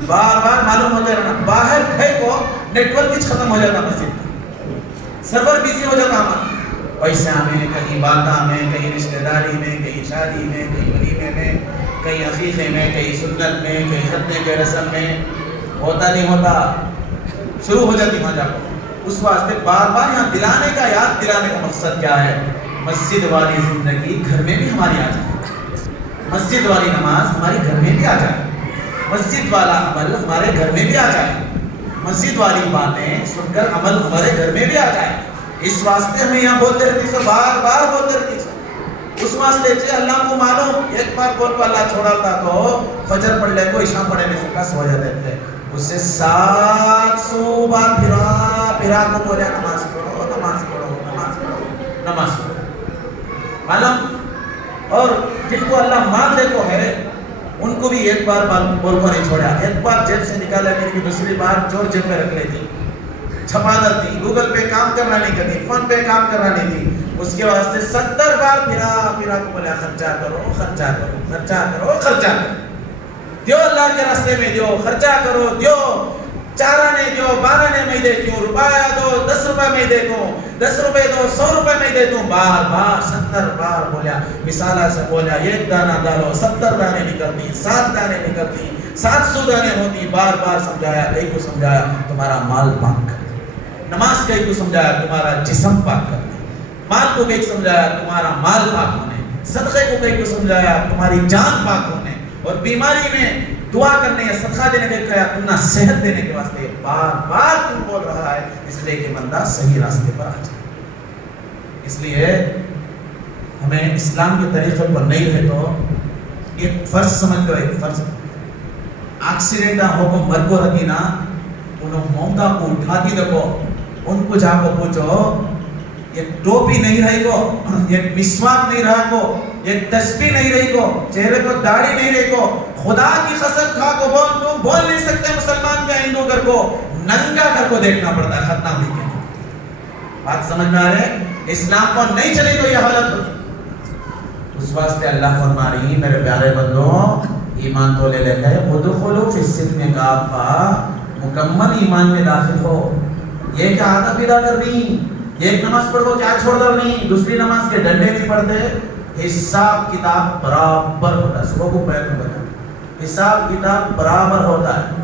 بار بار معلوم ہوتے رہنا۔ باہر گئے کو نیٹ ورک ہی ختم ہو جاتا، مسجد سرور بیزی ہو جاتا ہمارا، پیسہ میں، کہیں باتاں میں، کہیں رشتہ داری میں، کہیں شادی میں، کہیں ولیمے میں، کہیں عقیقے میں، کہیں سنت میں، کہیں ختنے کے رسم میں، ہوتا نہیں ہوتا، شروع ہو جاتی وہاں جا کر۔ اس واسطے بار بار یہاں دلانے کا، یاد دلانے کا مقصد کیا ہے؟ مسجد والی زندگی گھر میں بھی ہماری آ جائے، مسجد والی نماز ہماری گھر میں بھی آ جائے، مسجد والا عمل ہمارے گھر میں بھی آ جائے، مسجد والی باتیں سن کر عمل ہمارے گھر میں بھی آ جائے۔ اس واسطے ہمیں یہاں بولتے رہتی سو، بار بار بولتے رہتی سو۔ اس واسطے چھے اللہ کو مانو، ایک بار بول کو اللہ چھوڑا تھا تو فجر پڑھ لے کو، عشاء پڑھے میں سے کس ہو جاتے تھے، اس سے 700 بار پھرا کو بولے نماز پڑھو، نماز پڑھو، نماز پڑھو، نماز پڑھو۔ معلوم؟ اور جن کو اللہ مان دے کو ہے ان کو بھی ایک بار بول کو نہیں چھوڑا, ایک بار جیب سے نکالا کہ دوسری بار چور جیب میں رکھ لیتی, چھپا دیتی, گوگل پہ کام کرنا نہیں کرتی, فون پہ کام کرنا نہیں تھی. اس کے واسطے 70 بار پھرا کو بولا خرچہ کرو خرچہ کرو خرچہ کرو خرچہ کرو, دیو اللہ کے راستے میں دیو, خرچہ کرو دیو, 4 آنے دیو, 12 آنے میں دیتی ہوں, روپیہ دو 10 روپے میں دیتا ہوں, 10 روپے دو 100 روپے میں دیتا ہوں. بار بار 70 بار بولا, مثالہ سے بولا, ایک دانہ ڈالو 70 دانے نکلتی, 7 دانے نکلتی, 700 دانے ہوتی. بار بار سمجھایا, کئی کو سمجھایا تمہارا مال پاک کر, نماز کئی کو سمجھایا تمہارا جسم پاک کر, مال کو کئی سمجھایا تمہارا مال پاک ہونے, صدقے کو کئی کو سمجھایا تمہاری جان پاک ہونے, اور بیماری میں دعا کرنے یا صدقہ دینے کے کہا تمہیں صحت دینے کے واسطے بار بار تم بول رہا ہے, اس لیے کہ بندہ صحیح راستے پر آ جائے. اس لیے ہمیں اسلام کے طریقے پر نہیں رہے تو ایک فرض سمجھ لو, ایک فرض ایکسیڈنٹ ہو کو مر کو رکھی نا, انہوں موتا کو اٹھاتی دیکھو, ان کو جا کو پوچھو ایک ٹوپی نہیں رہی کو, ایک مسواک نہیں رہا کو, ایک تسبیح نہیں رہی کو, چہرے کو داڑھی نہیں رہی کو, خدا کی قسم کھا کو بول, تم بول نہیں سکتے مسلمان کا ہندو گھر کو ننگا گھر کو دیکھنا پڑتا ہے ختم بھی کیا. بات سمجھ میں آ رہے ہیں؟ اسلام کو نہیں چلے تو یہ حالت ہوتی. اس واسطے اللہ فرما رہی میرے پیارے بندوں, ایمان تو لے لیتے ہیں, ادخلوا فی السلم کافہ, مکمل ایمان میں داخل ہو. یہ کیا آدھا پیدا کر رہی, ایک نماز پڑھو کیا چھوڑ دو نہیں, دوسری نماز کے ڈنڈے نہیں پڑھتے, حساب کتاب برابر ہوتا ہے. صبح کو پیر میں بتا, حساب کتاب برابر ہوتا ہے.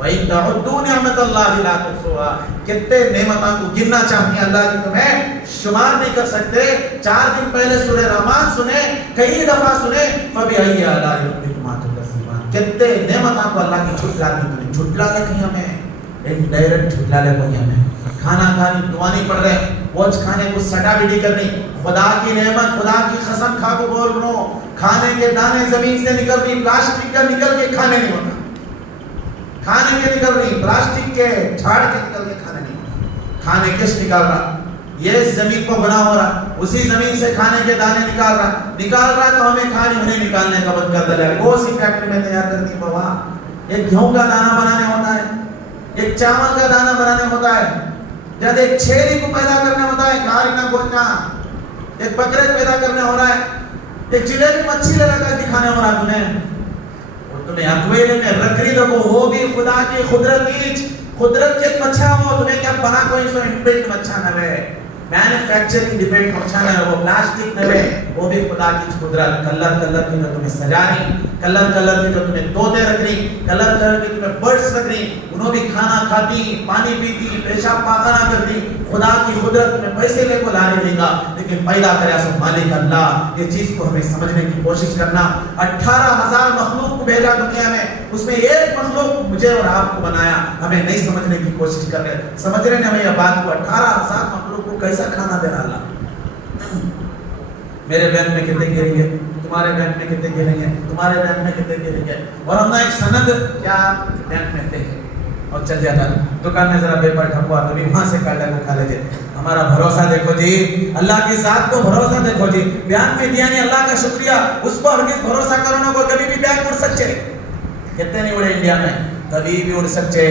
وَإِن تَعُدُّوا نِعْمَتَ اللَّهِ لَا تُحْصُوهَا، کتنے نعمتوں کو گننا چاہتے ہیں اللہ کی تمہیں شمار نہیں کر سکتے. 4 دن پہلے سورہ رحمان سنے، کئی دفعہ سنے. فَبِأَيِّ آلَاءِ رَبِّكُمَا تُكَذِّبَانِ، کتنے نعمتوں کو اللہ کی جھٹلا دی. تمہیں جھٹلا دے کہیں ہمیں انڈائریکٹ جھٹلا لے کوئی ہمیں. کھانا کھانی دعا نہیں پڑھ رہے، بوجھ کھانے کو سٹا بیٹی کرنی. خدا کی نعمت، خدا کی قسم کھا کو بول رہا ہوں، کھانے کے دانے زمین سے نکل رہی، پلاسٹک کا نکل کے کھانے نہیں ہوتا. کھانے کے نکل رہی، پلاسٹک کے جھاڑ کے نکل کے کھانے نہیں ہوتا. کھانے کس نکال رہا؟ یہ زمین کو بنا ہو رہا، اسی زمین سے کھانے کے دانے نکال رہا تو ہمیں کھانے انہیں نکالنے کا بند کر دے. وہ سی فیکٹری میں تیار کرتی بابا. ایک گیہوں کا دانہ بنانے ہوتا ہے، ایک چاول کا دانہ بنانے ہوتا ہے، جب ایک چھیری کو پیدا کرنا ہوتا ہے، گھر کا گوچا، ایک بکرے پیدا کرنا ہو رہا ہے، ایک جلیبی مچھی لے کر دکھانے ہو رہا تمہیں. اور تمہیں اکویریم میں رکھ رہی تو وہ بھی خدا کی قدرت کے مچھا ہو. تمہیں کیا بنا کوئی سو انبلٹ مچھا نہ رہے، مینوفیکچرنگ ڈیپینڈ مچھا نہ رہے، وہ پلاسٹک نہ رہے، وہ بھی خدا کی قدرت. کلر کی جو تمہیں سجا رہی، کلر کی جو تمہیں طوطے رکھ رہی، کلر کی تمہیں برڈز رکھ رہی، انہوں بھی کھانا کھاتی، پانی پیتی، پیشاب پاخانہ کرتی. خدا کی قدرت میں پیسے لے کو لانے دے گا، لیکن پیدا کرے سو مالک اللہ. یہ چیز کو ہمیں سمجھنے کی کوشش کرنا. 18,000 مخلوق کو بھیجا دنیا میں، اس میں ایک مخلوق مجھے اور آپ کو بنایا. ہمیں نہیں سمجھنے کی کوشش کر رہے، سمجھ رہے ہیں ہمیں یہ بات کو. 18,000 مخلوق کو کیسا کھانا دے رہا اللہ. میرے بینک میں کتنے گریں گے، تمہارے بینک میں کتنے گریں گے، تمہارے بینک میں کتنے گریں گے. اور ہم نے ایک سند کیا بینک میں تھے اور چل جاتا دکان میں ذرا پیپر ٹھپوا تو بھی وہاں سے کاٹا کو کھا لیتے. ہمارا بھروسہ دیکھو جی، اللہ کی ذات کو بھروسہ دیکھو جی. بیان میں دیا نہیں، اللہ کا شکریہ. اس کو ہرگز بھروسہ کرنے کو کبھی بھی بیان اڑ سکتے کتنے نہیں اڑے انڈیا میں، کبھی بھی اڑ سکتے.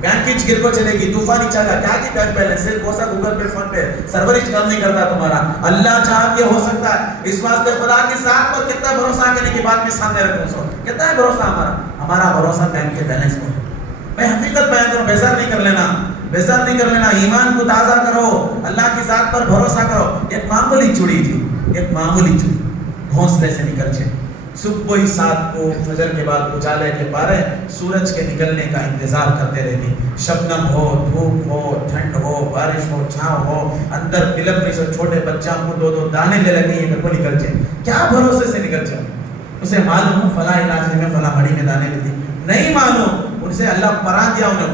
بینک کی گر کو چلے گی، طوفانی چلا کیا جی بینک بیلنس صرف وہ سب گوگل پہ فون پہ سرورج کام نہیں کرتا تمہارا. اللہ چاہ کے ہو سکتا ہے. اس واسطے خدا کی ذات پر کتنا بھروسہ کرنے کی بات میں سامنے رکھوں. کتنا ہے بھروسہ ہمارا بھروسہ بینک کے بیلنس پر. میں حقیقت بیان کروں، بیزار نہیں کر لینا، ایمان کو تازہ کرو، اللہ کی ذات پر بھروسہ کرو. ایک معمولی چوڑی تھی، ایک معمولی چوڑی گھونسلے سے نکل چھے. صبح ہی 7 کو فجر کے بعد اجالے کے پارے سورج کے نکلنے کا انتظار کرتے رہتی. شبنم ہو، دھوپ ہو، ٹھنڈ ہو، بارش ہو، چھاؤں ہو، اندر پلک میں سے چھوٹے بچوں کو 2 دانے لے لگے یہ کو نکل چھے. کیا بھروسے سے نکل چھے؟ اسے معلوم ہو فلاں علاقے میں فلاں بڑی میں دانے لیتی، نہیں معلوم. ان سے اللہ پران دیا انہیں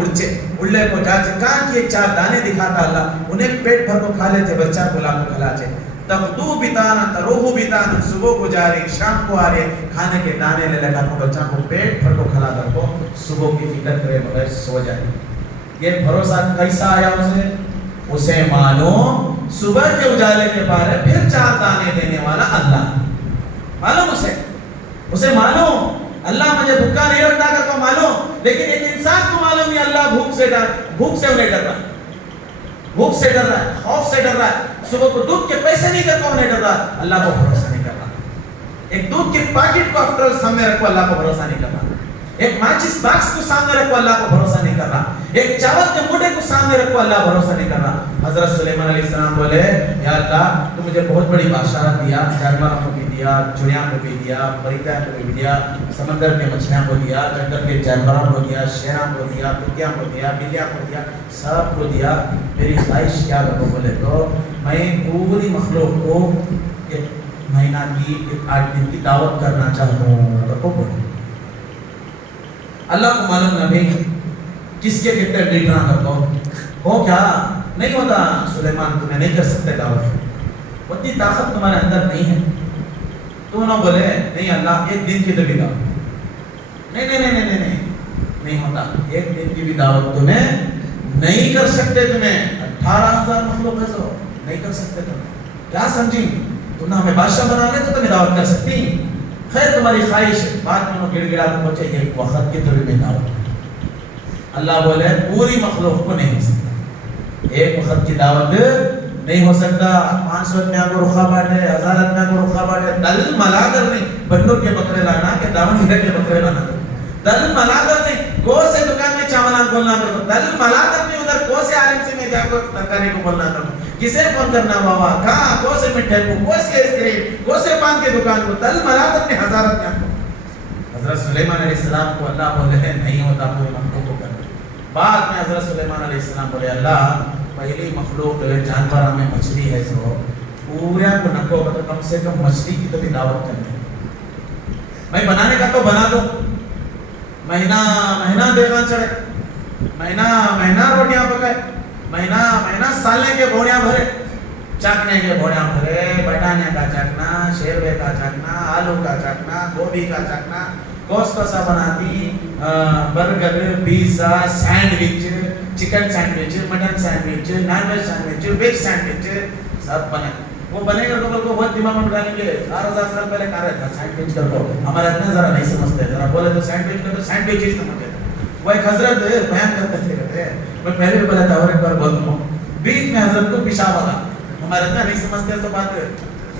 اڑے کو جا چکا کہ 4 دانے دکھاتا اللہ، انہیں پیٹ بھر کو کھا لیتے، بچہ کو لا کو کھلا چھے. تغدو بیتانا تروح بیتانا، صبح کو جا رہی شام کو آ رہے، کھانے کے دانے لے لگا کو بچہ کو پیٹ بھر کو کھلا کر کو صبح کی فکر کرے بغیر سو جائے. یہ بھروسہ کیسا آیا اسے معلوم صبح کے اجالے کے پارے پھر 4 دانے دینے والا اللہ معلوم. اسے معلوم اللہ مجھے بھوکا نہیں رکھتا کر کو معلوم. لیکن ایک انسان کو معلوم نہیں اللہ بھوک سے انہیں ڈر رہا ہے، بھوک سے ڈر رہا ہے، خوف سے ڈر رہا ہے. صبح کو دودھ کے پیسے نہیں کرتا انہیں ڈر رہا، اللہ کو بھروسہ نہیں کر رہا. ایک دودھ کے پیکٹ کو افطر سامنے رکھو، اللہ کو بھروسہ نہیں کر رہا. ایک ماچس باکس کو سامنے رکھو، اللہ کو بھروسہ نہیں کر رہا. ایک چاول کے موٹے کو سامنے رکھو، اللہ بھروسہ نہیں کر رہا. حضرت سلیمان علیہ السلام بولے یا اللہ تو مجھے بہت بڑی بادشاہت دیا، جانوروں کو بھی دیا، چڑیاں کو بھی دیا، پرندوں کو بھی دیا، سمندر کے مچھلیاں کو دیا، جنگل کے جانوروں کو دیا، شیروں کو دیا، کتیاں کو دیا، بلیاں کو دیا، سب کو دیا. میری خواہش کیا کرو بولے تو میں پوری مخلوق کو ایک مہینہ کی 8 دن کی دعوت کرنا چاہتا ہوں. تو بولے اللہ کو معلوم نہ بھی کس کے کتنے لیڈر کرتا ہو کیا نہیں ہوتا. سلیمان تمہیں نہیں کر سکتے دعوت، اتنی طاقت تمہارے اندر نہیں ہے. تو نہ بولے نہیں اللہ 1 دن کی تو بھی دعوت نہیں ہوتا. 1 دن کی بھی دعوت تمہیں نہیں کر سکتے. تمہیں 18,000 مخلوق ہے سو نہیں کر سکتے. تمہیں کیا سمجھی تم نے ہمیں بادشاہ بنا لے تو تمہیں دعوت کر سکتی. خیر تمہاری خواہش ہے، بعد میں گڑ گڑا کو پہنچے ایک وقت کی طرف میں دعوت. اللہ بولے پوری مخلوق کو نہیں ہو سکتا، ایک وقت کی دعوت نہیں ہو سکتا. 500 آدمی کو رخا باٹے، 1000 آدمی کو رخا باٹے. دل ملا کر نہیں بندوں کے بکرے لانا کہ دامن گھر کے بکرے لانا. دل ملا کر نہیں کو سے دکان میں چاولان بولنا کرو. دل ملا کر نہیں ادھر کو سے عالم سے میں جا کر ترکاری کو بولنا کرو. کسے فون کرنا بابا کہاں کو سے مٹھائی کو سے آئس کریم کو سے پان کے دکان کو. دل ملا کر نہیں 1000 آدمی کو. حضرت سلیمان علیہ السلام کو اللہ بولے نہیں ہوتا پورے مخلوق کو کرنا. بعد میں حضرت سلیمان علیہ السلام بولے اللہ پہلی مخلوق جانور میں مچھلی ہے سو پورا کو نکو تو کم سے کم مچھلی کی تو بھی دعوت کرنے بھائی بنانے کا تو بنا دو مہینہ مہینہ دیکھنا چڑھے مہینہ مہینہ روٹیاں پکائے مہینہ مہینہ سالنے کے بھوڑیاں بھرے چاکنے کے بھوڑیاں بھرے بٹانے کا چاکنا شیروے کا چاکنا آلو کا چاکنا گوبھی کا چاکنا گوشت سا بناتی burger pizza sandwich chicken sandwich mutton sandwich non veg sandwich veg sandwich سب بنے وہ بنے گا تو بہت دماغ میں ڈالیں گے 4000 سال پہلے کہا رہا تھا سینڈوچ کر دو ہمارا اتنا ذرا نہیں سمجھتے ذرا بولے تو سینڈوچ کر دو سینڈوچ ہی سمجھتے وہ ایک حضرت بیان کرتے تھے کہتے ہیں میں پہلے بھی بولا تھا اور ایک بار بول دوں بیچ میں حضرت کو پیشاب آگا ہمارا اتنا نہیں سمجھتے تو بات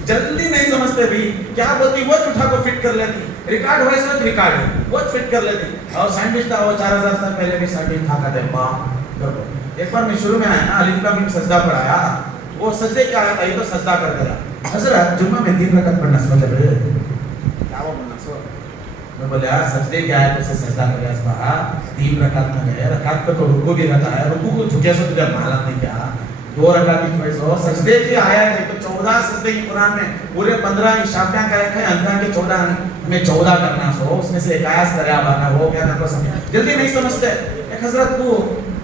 جلدی نہیں سمجھتے بھی کیا بولتی وہ اٹھا کو فٹ کر لیتی ریکارڈ ہوئے سو ریکارڈ وہ فٹ کر لیتی اور سینڈوچ تھا وہ 4000 سال پہلے بھی سینڈوچ کھا کرتے ماں ایک بار میں شروع میں آیا نا الف کا میم سجدہ پڑھایا وہ سجدے کیا آیا تھا یہ تو سجدہ کر دے رہا حضرت جمعہ میں 3 رکعت پڑھنا سو جب کیا وہ پڑھنا سو میں بولے یار سجدے کیا ہے اسے سجدہ کر اس بار 3 رکعت میں ہے رکعت پہ تو رکوع بھی رہتا ہے رکوع کو جھکے سے تجھے معلوم نہیں کیا 2 رکعت کی چوائس ہو سجدے کی آیا ہے تو 14 سجدے کی قرآن میں پورے 15 شافیاں کا ایک ہے انتہا کے 14 میں 14 کرنا سو اس میں سے ایک آیت کریا بانا وہ کیا کرتا سمجھا جلدی نہیں سمجھتے ایک حضرت کو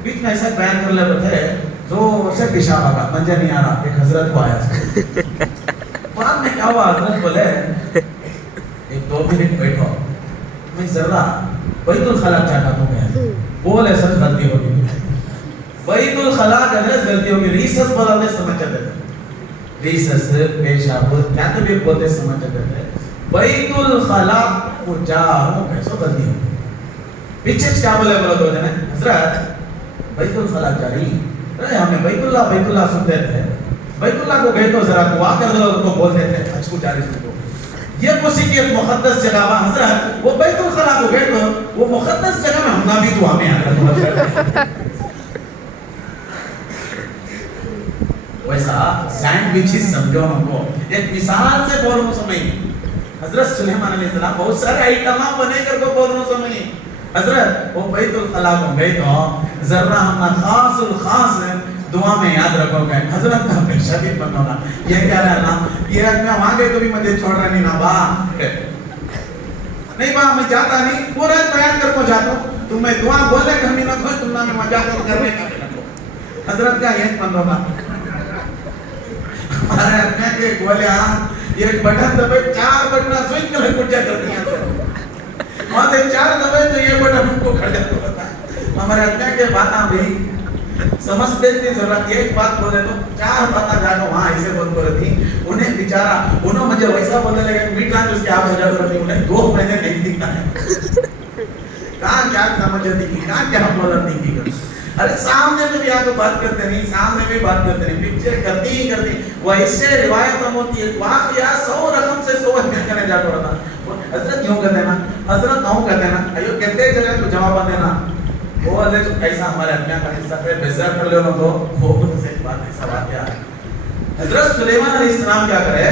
بیچ میں ایسا بیان کر لیتے تھے جو اسے پیشاب آگا منجا نہیں آ رہا ایک حضرت کو آیا بعد میں کیا ہوا حضرت بولے ایک 2 منٹ بیٹھو میں ذرا بیت الخلا چاہتا ہوں میں بولے سچ غلطی ہوگی بیت الخلا ادرس غلطی ہوگی ریسس بولنے سمجھ جاتے تھے ریسس پیشاب کیا تو بھی بولتے سمجھ جاتے تھے بیت الخلا کو جاؤں کیسو غلطی ہوگی پیچھے کیا بولے بولو دو جنے حضرت بیت الخلا جاری ہمیں بیت اللہ سنتے تھے بیت اللہ کو گئے تو ذرا دعا کر دو تو بولتے تھے حج کو جاری سن دو یہ کسی کی ایک مقدس جگہ وہاں حضرت وہ بیت الخلا کو گئے تو وہ مقدس جگہ میں ہمنا بھی دعا میں آتا ویسا سینڈوچز سمجھو ہم کو ایک مثال سے بول رہا ہوں سمجھ حضرت سلیمان علیہ السلام بہت سارے آئٹماں بنے کر کو بول رہا ہوں سمجھ حضرت وہ بیت الخلا کو گئے تو ذرا ہم خاص الخاص دعا میں یاد رکھو گے حضرت کا ہمیشہ بھی بنو گا یہ کیا رہنا یہ میں وہاں گئے تو بھی مجھے چھوڑ رہا نہیں نا با نہیں با میں جاتا نہیں پورا بیان کر کو جاتا ہوں تمہیں دعا بولے کہ ہمیں نہ کوئی تم نہ میں مجاق کرنے کا حضرت کا یہ بنو گا ہمارے اپنے کے گولے یہ بٹن دبے 4 بٹنا سوئنگ کر کچھ کر دیا وہاں سے 4 دبے تو یہ بٹن ہم کو کھڑا ہوتا ہے ہمارے اپنے کے باتاں بھی سمجھتے تھے ضرورت ایک بات بولے تو 4 باتاں جا کے وہاں ایسے بول کر تھی انہیں بیچارہ انہوں مجھے ویسا بولنے لگے میٹران جو اس کے آپ ہو جاتا رہتی انہیں 2 مہینے نہیں دکھتا ہے کہاں کیا سمجھے تھی کہاں کیا بولر نہیں کی ارے سامنے میں بھی آگے بات کرتے نہیں سامنے بھی بات کرتے نہیں پکچر کرتی ہی کرتی وہ اس سے روایت ہم ہوتی ہے واقعہ 100 رقم سے 100 اہمیت کرنے جاتا رہتا حضرت کیوں کہتے ہیں نا حضرت کہوں کہتے ہیں نا ایو کہتے جگہ تو جواب دینا وہ اللہ جو ایسا ہمارے اپنے کا حصہ پھر بزر کر لے انہوں تو وہ سے بات ایسا واقعہ ہے حضرت سلیمان علیہ السلام کیا کرے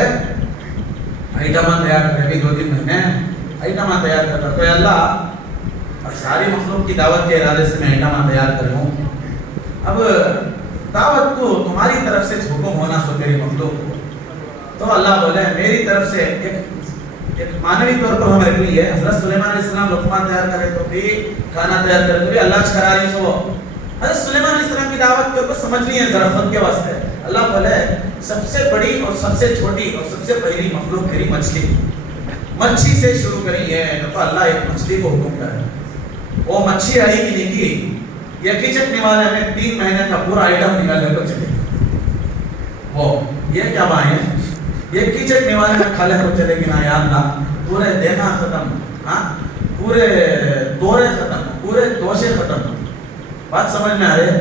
آئٹمان تیار کرے بھی 2-3 مہینے آئٹمان تیار کرتا تو اللہ اب ساری مخلوق کی دعوت کے ارادے سے میں آئٹمان تیار کروں اب دعوت کو تمہاری طرف سے حکم ہونا سو میری مخلوق کو تو اللہ بولے میری طرف سے ایک معنوی طور پر ہمیں رکھ لی ہے حضرت سلیمان علیہ السلام لقمان تیار کرے تو بھی کھانا تیار کرے تو بھی اللہ چکرا رہی سو حضرت سلیمان علیہ السلام کی دعوت کو سمجھ لی ہے ذرا خود کے واسطے اللہ بولے سب سے بڑی اور سب سے چھوٹی اور سب سے پہلی مخلوق میری مچھلی سے شروع کری ہے تو اللہ ایک مچھلی کو حکم کرے وہ مچھلی آئی کی نہیں کی یقین چکنے والے ہمیں 3 مہینے کا پورا آئٹم نکالنے کو چلے وہ یہ کیا بائیں یہ کیچک نیوانے میں کھالے ہو چلے گی نا یا اللہ پورے دینا ختم ہاں پورے دورے ختم پورے دوشے ختم بات سمجھ میں آ رہے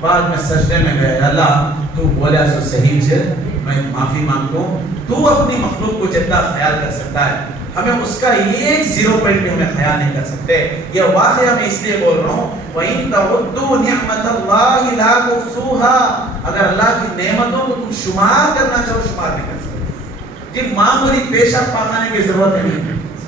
بعد میں سجدے میں گئے اللہ تو بولیا سو صحیح سے میں معافی مانگتا ہوں تو اپنی مخلوق کو جتنا خیال کر سکتا ہے ہمیں اس کا ایک 0 پوائنٹ بھی ہمیں خیال نہیں کر سکتے یہ واقعہ میں اس لیے بول رہا ہوں وَإِن تَعُدُّوا نِعْمَةَ اللَّهِ لَا تُحْصُوهَا اگر اللہ کی نعمتوں کو تم شمار کرنا چاہو شمار نہیں کر سکتے جی معمولی پیشاب پاخانے کی ضرورت ہے نہیں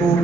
2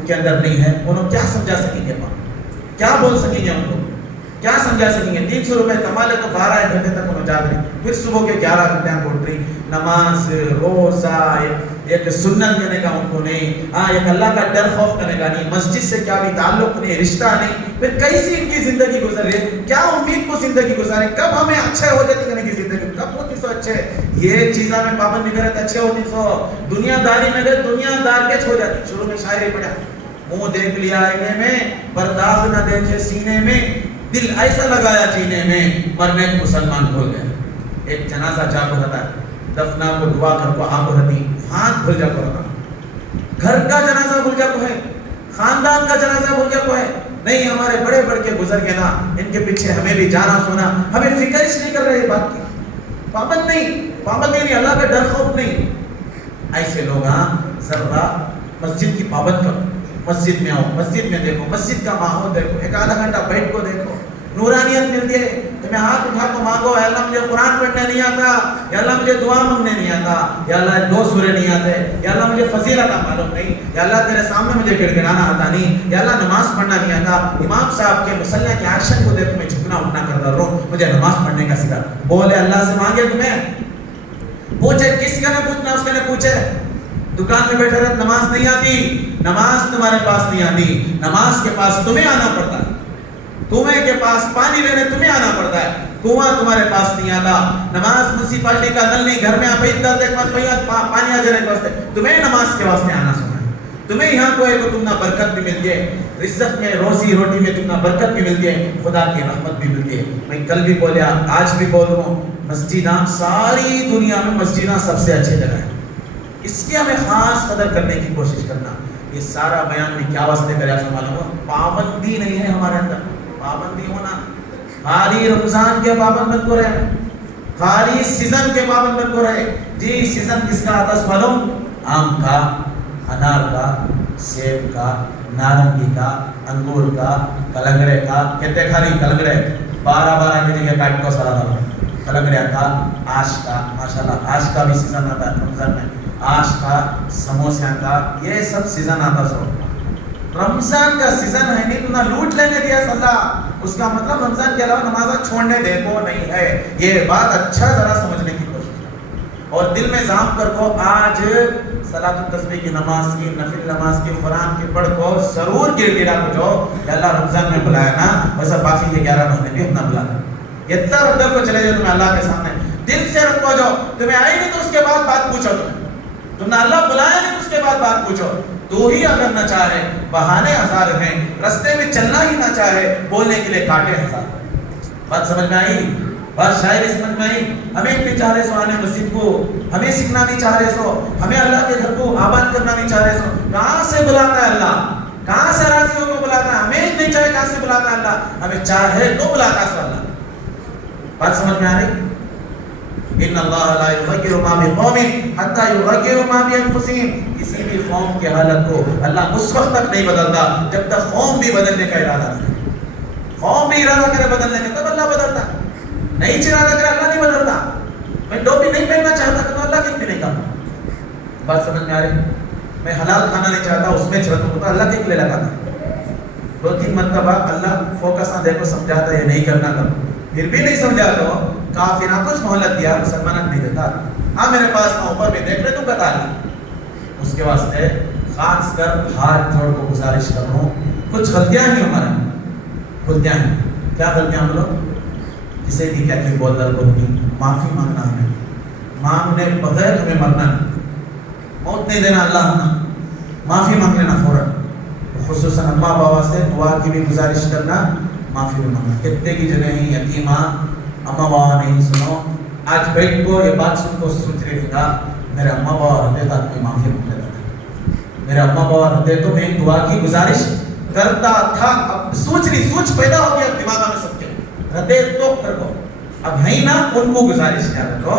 ان کے اندر نہیں ہے، انہوں کیا سمجھا سکیں گے؟ کیا بول سکیں گے ان کو؟ کیا سمجھا سکیں گے؟ 300 روپے کما لے تو 12 گھنٹے تک انہوں جاگ رہے، پھر صبح کے 11 گھنٹے ہم اٹھ رہی، نماز روزہ ایک سنت کرنے کا ان کو نہیں، ایک اللہ کا ڈر خوف کرنے کا نہیں، مسجد سے کیا بھی تعلق نہیں، رشتہ نہیں، پھر کیسی ان کی زندگی گزر رہی ہے؟ کیا امید کو زندگی گزارے؟ کب ہمیں اچھے ہو جاتی کرنے کی زندگی؟ کب ہوتی سو اچھے؟ یہ چیزاں میں پابندی کرے تو اچھے ہوتی سو، دنیا داری میں گئے دنیا دار کے چھو جاتی۔ شروع میں شاعری پڑھا، منہ دیکھ لیا آئینے میں پر داغ نہ دیکھے سینے میں، دل ایسا لگایا جینے میں، مرنے کو مسلمان بھول گئے۔ ایک جنازہ جا کو رہتا ہے، دفنا کو دعا کر کو آپ رہتی، ہاتھ بھول جا کو رہتا، گھر کا جنازہ بھول جا کو ہے، خاندان کا جنازہ بھول جا کو ہے، نہیں ہمارے بڑے بڑھ کے گزر گئے نا، ان کے پیچھے ہمیں بھی جانا سونا، ہمیں فکر اس نہیں کر رہے بات کی، پابند نہیں، اللہ کا ڈر خوف نہیں۔ ایسے لوگ ذرا مسجد کی پابند کرو، مسجد میں آؤ، مسجد میں دیکھو، مسجد کا ماحول دیکھو، ایک آدھا گھنٹہ بیٹھ کو دیکھو، نورانیت ملتی ہے، تمہیں ہاتھ اٹھا کو مانگو، یا اللہ مجھے قرآن پڑھنے نہیں آتا، یا اللہ مجھے دعا مانگنے نہیں آتا، یا اللہ 2 سورے نہیں آتے، یا اللہ مجھے فضیلت معلوم نہیں، یا اللہ تیرے سامنے مجھے گڑگڑانا آتا نہیں، یا اللہ نماز پڑھنا نہیں آتا، امام صاحب کے مصلی کے عرشن کو دیکھ میں جھکنا اٹھنا کر رہا ہوں، مجھے نماز پڑھنے کا سکھا، بولے اللہ سے مانگے، تمہیں پوچھے کس کا نے پوچھنا، اس کے نے پوچھے، دکان میں بیٹھے رہے نماز نہیں آتی، نماز تمہارے پاس نہیں آتی، نماز کے پاس تمہیں آنا پڑتا ہے، کنویں کے پاس پانی لینے تمہیں آنا پڑتا ہے، کنواں تمہارے پاس نہیں آتا، نماز منسیپالٹی کا نل نہیں، گھر میں آپ پانی آ جانے کے واسطے، تمہیں نماز کے واسطے آنا سنا ہے، تمہیں یہاں کو ایک تمنا برکت بھی ملتی ہے، رزق میں روزی روٹی میں تمنا برکت بھی ملتی ہے، خدا کی رحمت بھی ملتی ہے۔ میں کل بھی بولیا، آج بھی بول رہا ہوں، مسجداں ساری دنیا میں مسجداں سب سے اچھی جگہ ہے، اس کی ہمیں خاص قدر کرنے کی کوشش کرنا۔ یہ سارا بیان میں کیا واسطے کریا سو معلوم ہو؟ پابندی نہیں ہے ہمارے اندر، پابندی ہونا، خالی رمضان کے پابند بن کو رہے، خالی سیزن کے پابند بن کو رہے، جی سیزن کس کا آتا ہے معلوم؟ آم کا، انار کا، سیب کا، نارنگی کا، انگور کا، کلنگڑے کا، کہتے کھاری کلنگڑے 12 کے جگہ کاٹ کو سلا تھا، کلنگڑے کا، آش کا، ماشاءاللہ آش کا بھی سیزن آتا ہے رمضان میں، آش کا، سموسیاں کا، یہ سب سیزن آتا سو۔ رمضان کا سیزن ہے نہیں تو نہ لوٹ لینے دیا اللہ، اس کا مطلب رمضان کے علاوہ نمازہ چھوڑنے دے کو نہیں ہے، یہ بات اچھا ذرا سمجھنے کی کوشش کرو، اور دل میں ضابط کر کو آج صلاۃ التسبیح کی نماز کی، نفل نماز کی، قرآن کی پڑھ کو ضرور گڑگڑا کو جو کہ اللہ رمضان میں بلایا نا، ویسا باقی کے 11 مہینے بھی اپنا بلانا، اتنا رکھ کو چلے جاؤ تمہیں اللہ کے سامنے، دل سے رکھو جاؤ، تمہیں آئی نہیں تو اس کے بعد بات پوچھو، تم نے اللہ بلایا نہیں تو اس کے بعد بات پوچھو، تو ہی اگر نہ چاہے بہانے 1000 ہیں، رستے میں چلنا ہی نہ چاہے بولنے کے لیے کاٹے 1000۔ بات سمجھ میں آئی؟ بات شاعری سمجھ میں آئی؟ ہمیں نہیں چاہ رہے سو آنے مسجد کو، ہمیں سیکھنا نہیں چاہ رہے سو، ہمیں اللہ کے گھر کو آباد کرنا نہیں چاہ رہے سو، کہاں سے بلاتا ہے اللہ؟ کہاں سے راضی ہو کو بلاتا ہے؟ ہمیں نہیں چاہے کہاں سے بلاتا ہے اللہ؟ ہمیں چاہے تو بلاتا ہے اللہ۔ بات سمجھ میں آ رہی؟ ان اللہ لا یغیر ما بقوم حتی یغیروا ما بانفسہم، کسی بھی قوم کی حالت کو اللہ اس وقت تک نہیں بدلتا جب تک قوم بھی بدلنے کا ارادہ نہ کرے، قوم بھی ارادہ کرے بدلنے کا تب اللہ بدلتا، نہیں ارادہ کرے اللہ نہیں بدلتا۔ میں ٹوپی نہیں پہننا چاہتا تو اللہ کی بھی نہیں کرتا۔ بات سمجھ میں آ رہی؟ میں حلال کھانا نہیں چاہتا، اس میں چھڑک ہوتا اللہ کے لیے لگاتا، 2-3 مرتبہ اللہ فوکس نہ دیکھو سمجھاتا ہے نہیں کرنا کرو، پھر بھی نہیں سمجھا تو کافرہ کچھ مہلت دیا، مسلمانوں نہیں دیتا، ہاں میرے پاس نہ اوپر میں دیکھ رہے تو بتا لیں۔ اس کے واسطے خاص کر ہاتھ جوڑ کو گزارش کر رہا ہوں، کچھ غلطیاں ہیں ہمارے، غلطیاں ہیں، کیا غلطیاں بولو؟ کسی بھی کیا کہ بول در بولنی، معافی مانگنا، ہمیں مانگنے بغیر ہمیں مرنا نہیں، موت نہیں دینا اللہ ہمیں، معافی مانگ لینا فوراً، خصوصاً اماں بابا سے دعا کی بھی گزارش کرنا، معافی بھی مانگنا۔ کتنے کی جگہ ہی یتیمہ اماں بابا نہیں سنو، آج بیٹھ کو یہ بات سن کو سوچ رہے گا میرے اماں بابا رہتے تھا تو معافی مانگ لیتا تھا، میرے اماں بابا رہتے تو میں دعا کی گزارش کرتا تھا، اب سوچ پیدا ہو گیا دماغ میں سب کے رہتے تو کر کو، اب ہے نا ان کو گزارش کیا کرو،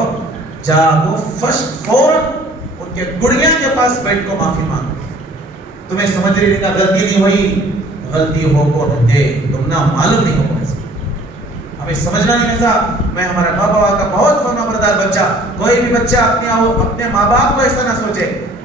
جاؤ فوراً ان کے گڑیاں کے پاس بیٹھ کو معافی مانگو، تمہیں سمجھ رہی کا غلطی نہیں ہوئی، غلطی ہو کو رہتے تم نہ معلوم نہیں ہو ایسا، ہمیں سمجھنا نہیں ایسا۔ میں ہمارا ماں باپ کا بہت فرما بردار بچہ، کوئی بھی بچہ اپنے ماں باپ کو ایسا نہ سوچے،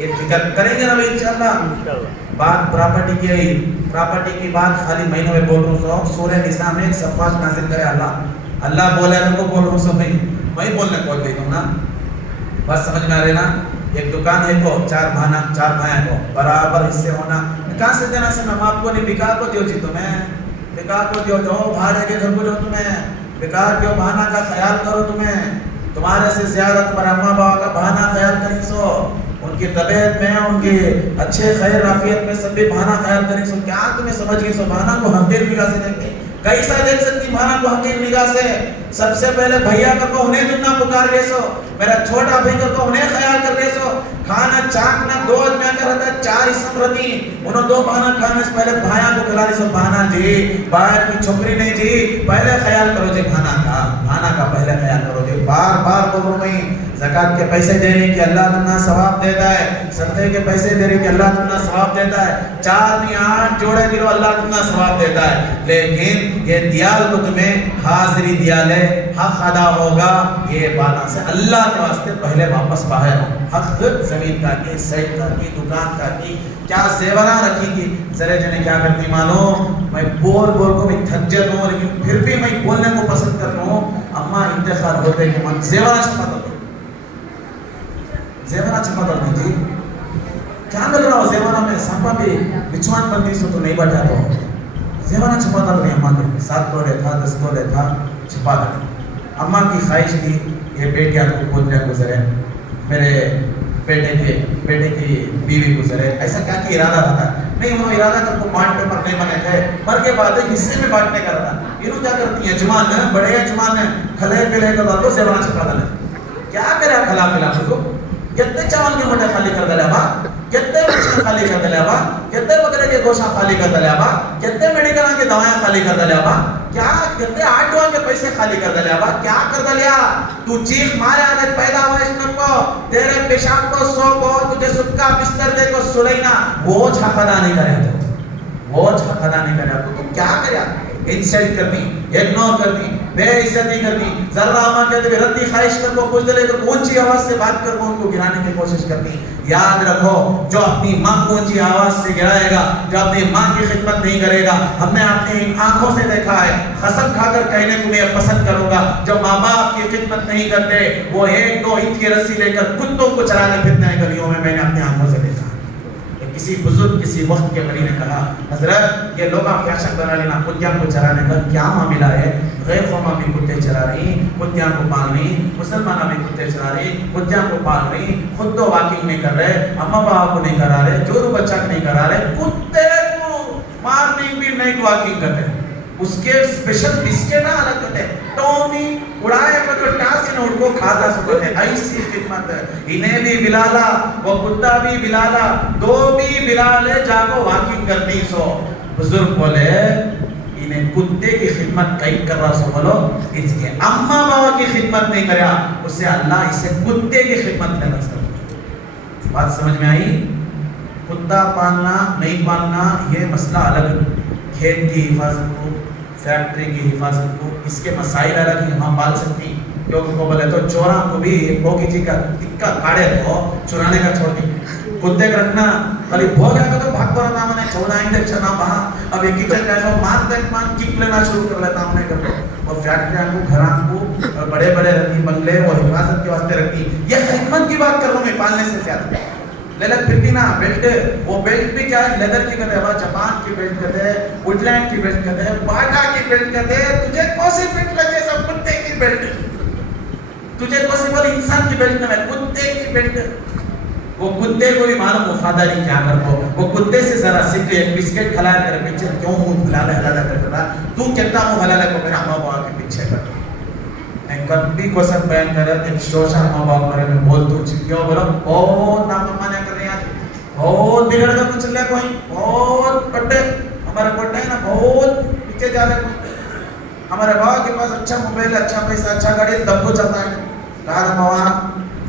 یہ فکر کریں گے نا بھائی انشاءاللہ. بات پراپرٹی کی ہے. پراپرٹی کی بات خالی مہینوں میں بول رہا ہوں. سورہ نساء میں ایک صفحہ نازل کرے اللہ بولے نا کو بول رہا ہوں سب میں بولنے کو دے دوں نا. بس سمجھ میں آ رہے نا. ایک دکان ہے کو چار بھائی کو برابر حصے ہونا. کہاں سے دینا سے میں آپ کو نہیں بکا کو دیو جی تمہیں بکا کو دیو جو بھاڑے کے گھر کو جو تمہیں بیکار کیوں بہانہ کا خیال کرو. تمہیں تمہارے سے زیادہ تمہارے اماں بابا کا بہانہ خیال کریں سو ان کی طبیعت میں ان کی اچھے خیر عافیت میں سب بھی بہانہ خیال کریں سو. کیا تمہیں سمجھ گئی سو بہانہ کو حقیر نگاہ سے دیکھتے کیسا دیکھ سکتی بہانہ کو حقیر نگاہ سے. سب سے پہلے بھیا کو انہیں جتنا پکار لے سو میرا چھوٹا بھائی کو انہیں خیال کر لے سو. کھانا چاکنا دو آدمی کر رہتا ہے 4 اسم رہتی انہوں 2 بہانہ کھانے سے پہلے بھائیاں کو کھلا رہی سو. بہانہ جی باہر کی چھوکری نہیں جی پہلے خیال کرو جی بہانہ کا پہلے خیال کرو جی. بار بول رہا ہوں زکات کے پیسے دے رہی کہ اللہ تمہیں ثواب دیتا ہے. صدقے کے پیسے دے رہی کہ اللہ تمہیں ثواب دیتا ہے. 4 نہیں 8 جوڑے دلو اللہ تمہیں ثواب دیتا ہے. لیکن یہ دیال کو تمہیں حاضری دیال ہے حق ادا ہوگا یہ بالا سے اللہ کے واسطے پہلے واپس باہر ہو. حق زمین کا کی سیٹ کا کی دکان کا کی کیا زیورہ رکھی کی ذرا جنے کیا کرتی مانو میں بول کو میں تھک جاتا ہوں لیکن پھر بھی میں بولنے کو پسند کر رہا ہوں. اما انتخاب ہوتے کہ من زیورہ چھپاتا تھا زیورہ چھپاتا تھا جی کیا مل رہا ہو زیورہ میں سانپا بھی بچوان بندی سو تو نہیں بٹھا تو زیورہ چھپاتا تھا اما کے 7 تولے تھا 10 تولے تھا چھپاتا تھا. اما کی خواہش تھی یہ بیٹیاں کو پوترے گزرے میرے بیٹے کی بیوی گزرے. ایسا کیا کی ارادہ رہتا نہیں انہوں ارادہ کر کو بانٹ پیپر نہیں بنے تھے مر کے بعد حصے میں بانٹنے کا رہتا. انہوں کیا کرتی ہیں جمان ہے بڑے جمان ہے کھلے پلے کا باتوں سے بنا چھپا دلے. کیا کرے کھلا پلا کو کتنے چاول کے موٹے خالی کر دلے با کتنے مچھلی خالی کر دلے با کتنے بکرے کے گوشت خالی کر دلے با کتنے میڈیکل کے دوائیں خالی کر دلے با کیا کتنے آٹوا کے پیسے خالی کر دلے با کیا کر دلیا. تو چیخ مارے عادت پیدا ہوئے اس کو تیرے پیشاب کو سو کو تجھے سکا بستر دے کو سلینا وہ چھاپدا نہیں کرے تو وہ چھاپدا نہیں کرے تو کیا کریا انسلٹ کرنی اگنور کرنی بے عزتی کرنی. ذرا ماں کہتے ہیں رتی خواہش کر کو کچھ دلے تو اونچی آواز سے بات کر کو ان کو گرانے کی کوشش کرنی. یاد رکھو جو اپنی ماں کو اونچی آواز سے گرائے گا جو اپنی ماں کی خدمت نہیں کرے گا ہم نے اپنی آنکھوں سے دیکھا ہے قسم کھا کر کہنے کو میں پسند کروں گا جو ماں باپ کی خدمت نہیں کرتے وہ 1-2 اینٹ کی رسی لے کر کتوں کو چرانے پھرتے ہیں گلیوں میں نے اپنی آنکھوں سے دیکھا. کسی بزرگ کسی وقت کے بڑی نے کہا حضرت یہ لوگ فیشن بنا لینا کتیاں کو چرانے کا کیا معاملہ ہے. غیر قوماں بھی کتے چرا رہی کتیاں کو پال رہی مسلمانہ بھی کتے چرا رہی کتیاں کو پال رہی خود تو واکنگ نہیں کر رہے اماں بابا کو نہیں کرا رہے جورو بچہ کو نہیں کرا رہے کتے کو مارننگ بھی نہیں واکنگ کرتے اس کے اسپیشل بسکٹ نہ الگ کرتے ٹونی اڑائے پر ٹاس ان کو کھاتا سکتے ہیں. ایسی خدمت انہیں بھی بلالا وہ کتا بھی بلالا دو بھی بلالے جاگو واکنگ کرتی سو. بزرگ بولے انہیں کتے کی خدمت کئی کر رہا سو بولو اس کے اماں بابا کی خدمت نہیں کریا اسے اللہ اسے کتے کی خدمت کرنا سکتا. بات سمجھ میں آئی. کتا پالنا نہیں پالنا یہ مسئلہ الگ کھیت کی حفاظت کو فیکٹری کی حفاظت کو اس کے مسائل الگ ہیں. ہم پال سکتی کیونکہ کو بولے تو چوراں کو بھی بھوگی جی کا ٹکا کاڑے تو چرانے کا چھوڑ دی کتے کا رکھنا خالی بھو گیا تو بھاگ پر نام نے چھوڑا ہی چنا بہا اب ایک کچن کا ایسا مان دیکھ مان کک لینا شروع کر لیتا ہم نے کر اور فیکٹریاں کو گھراں کو بڑے بڑے رکھتی بنگلے وہ حفاظت کے واسطے رکھتی. یہ خدمت کی بات کر رہا ہوں میں پالنے سے زیادہ لیلت پھرتی نا بیلٹ وہ بیلٹ بھی کیا ہے لیدر کی کہتے ہیں جاپان کی بیلٹ کہتے ہیں وڈ لینڈ کی بیلٹ کہتے ہیں باٹا کی بیلٹ کہتے ہیں. تجھے کون سی بیلٹ لگے سب کتے کی بیلٹ تجھے کون سی بول انسان کی بیلٹ نہ کتے کی بیلٹ. وہ کتے کو بھی معلوم وفاداری کیا کرو وہ کتے سے ذرا سیکھ ایک بسکٹ کھلایا کر پیچھے کیوں منہ ہلالا ہلالا کر رہا تو کتنا منہ ہلالا کو میرا ماں باپ کے پیچھے کر میں کبھی کو سب بیان کر رہا تھا شوشا ماں باپ کرے میں بول تو کیوں بولو بہت نافرمانی کر رہے ہیں بہت بگڑ کر کچھ لے کوئی بہت پٹے ہمارے پٹے ہیں نا بہت پیچھے جا رہے کوئی ہمارے باپ کے پاس اچھا موبائل اچھا پیسہ اچھا گاڑی تب کو چلتا ہے کار ماں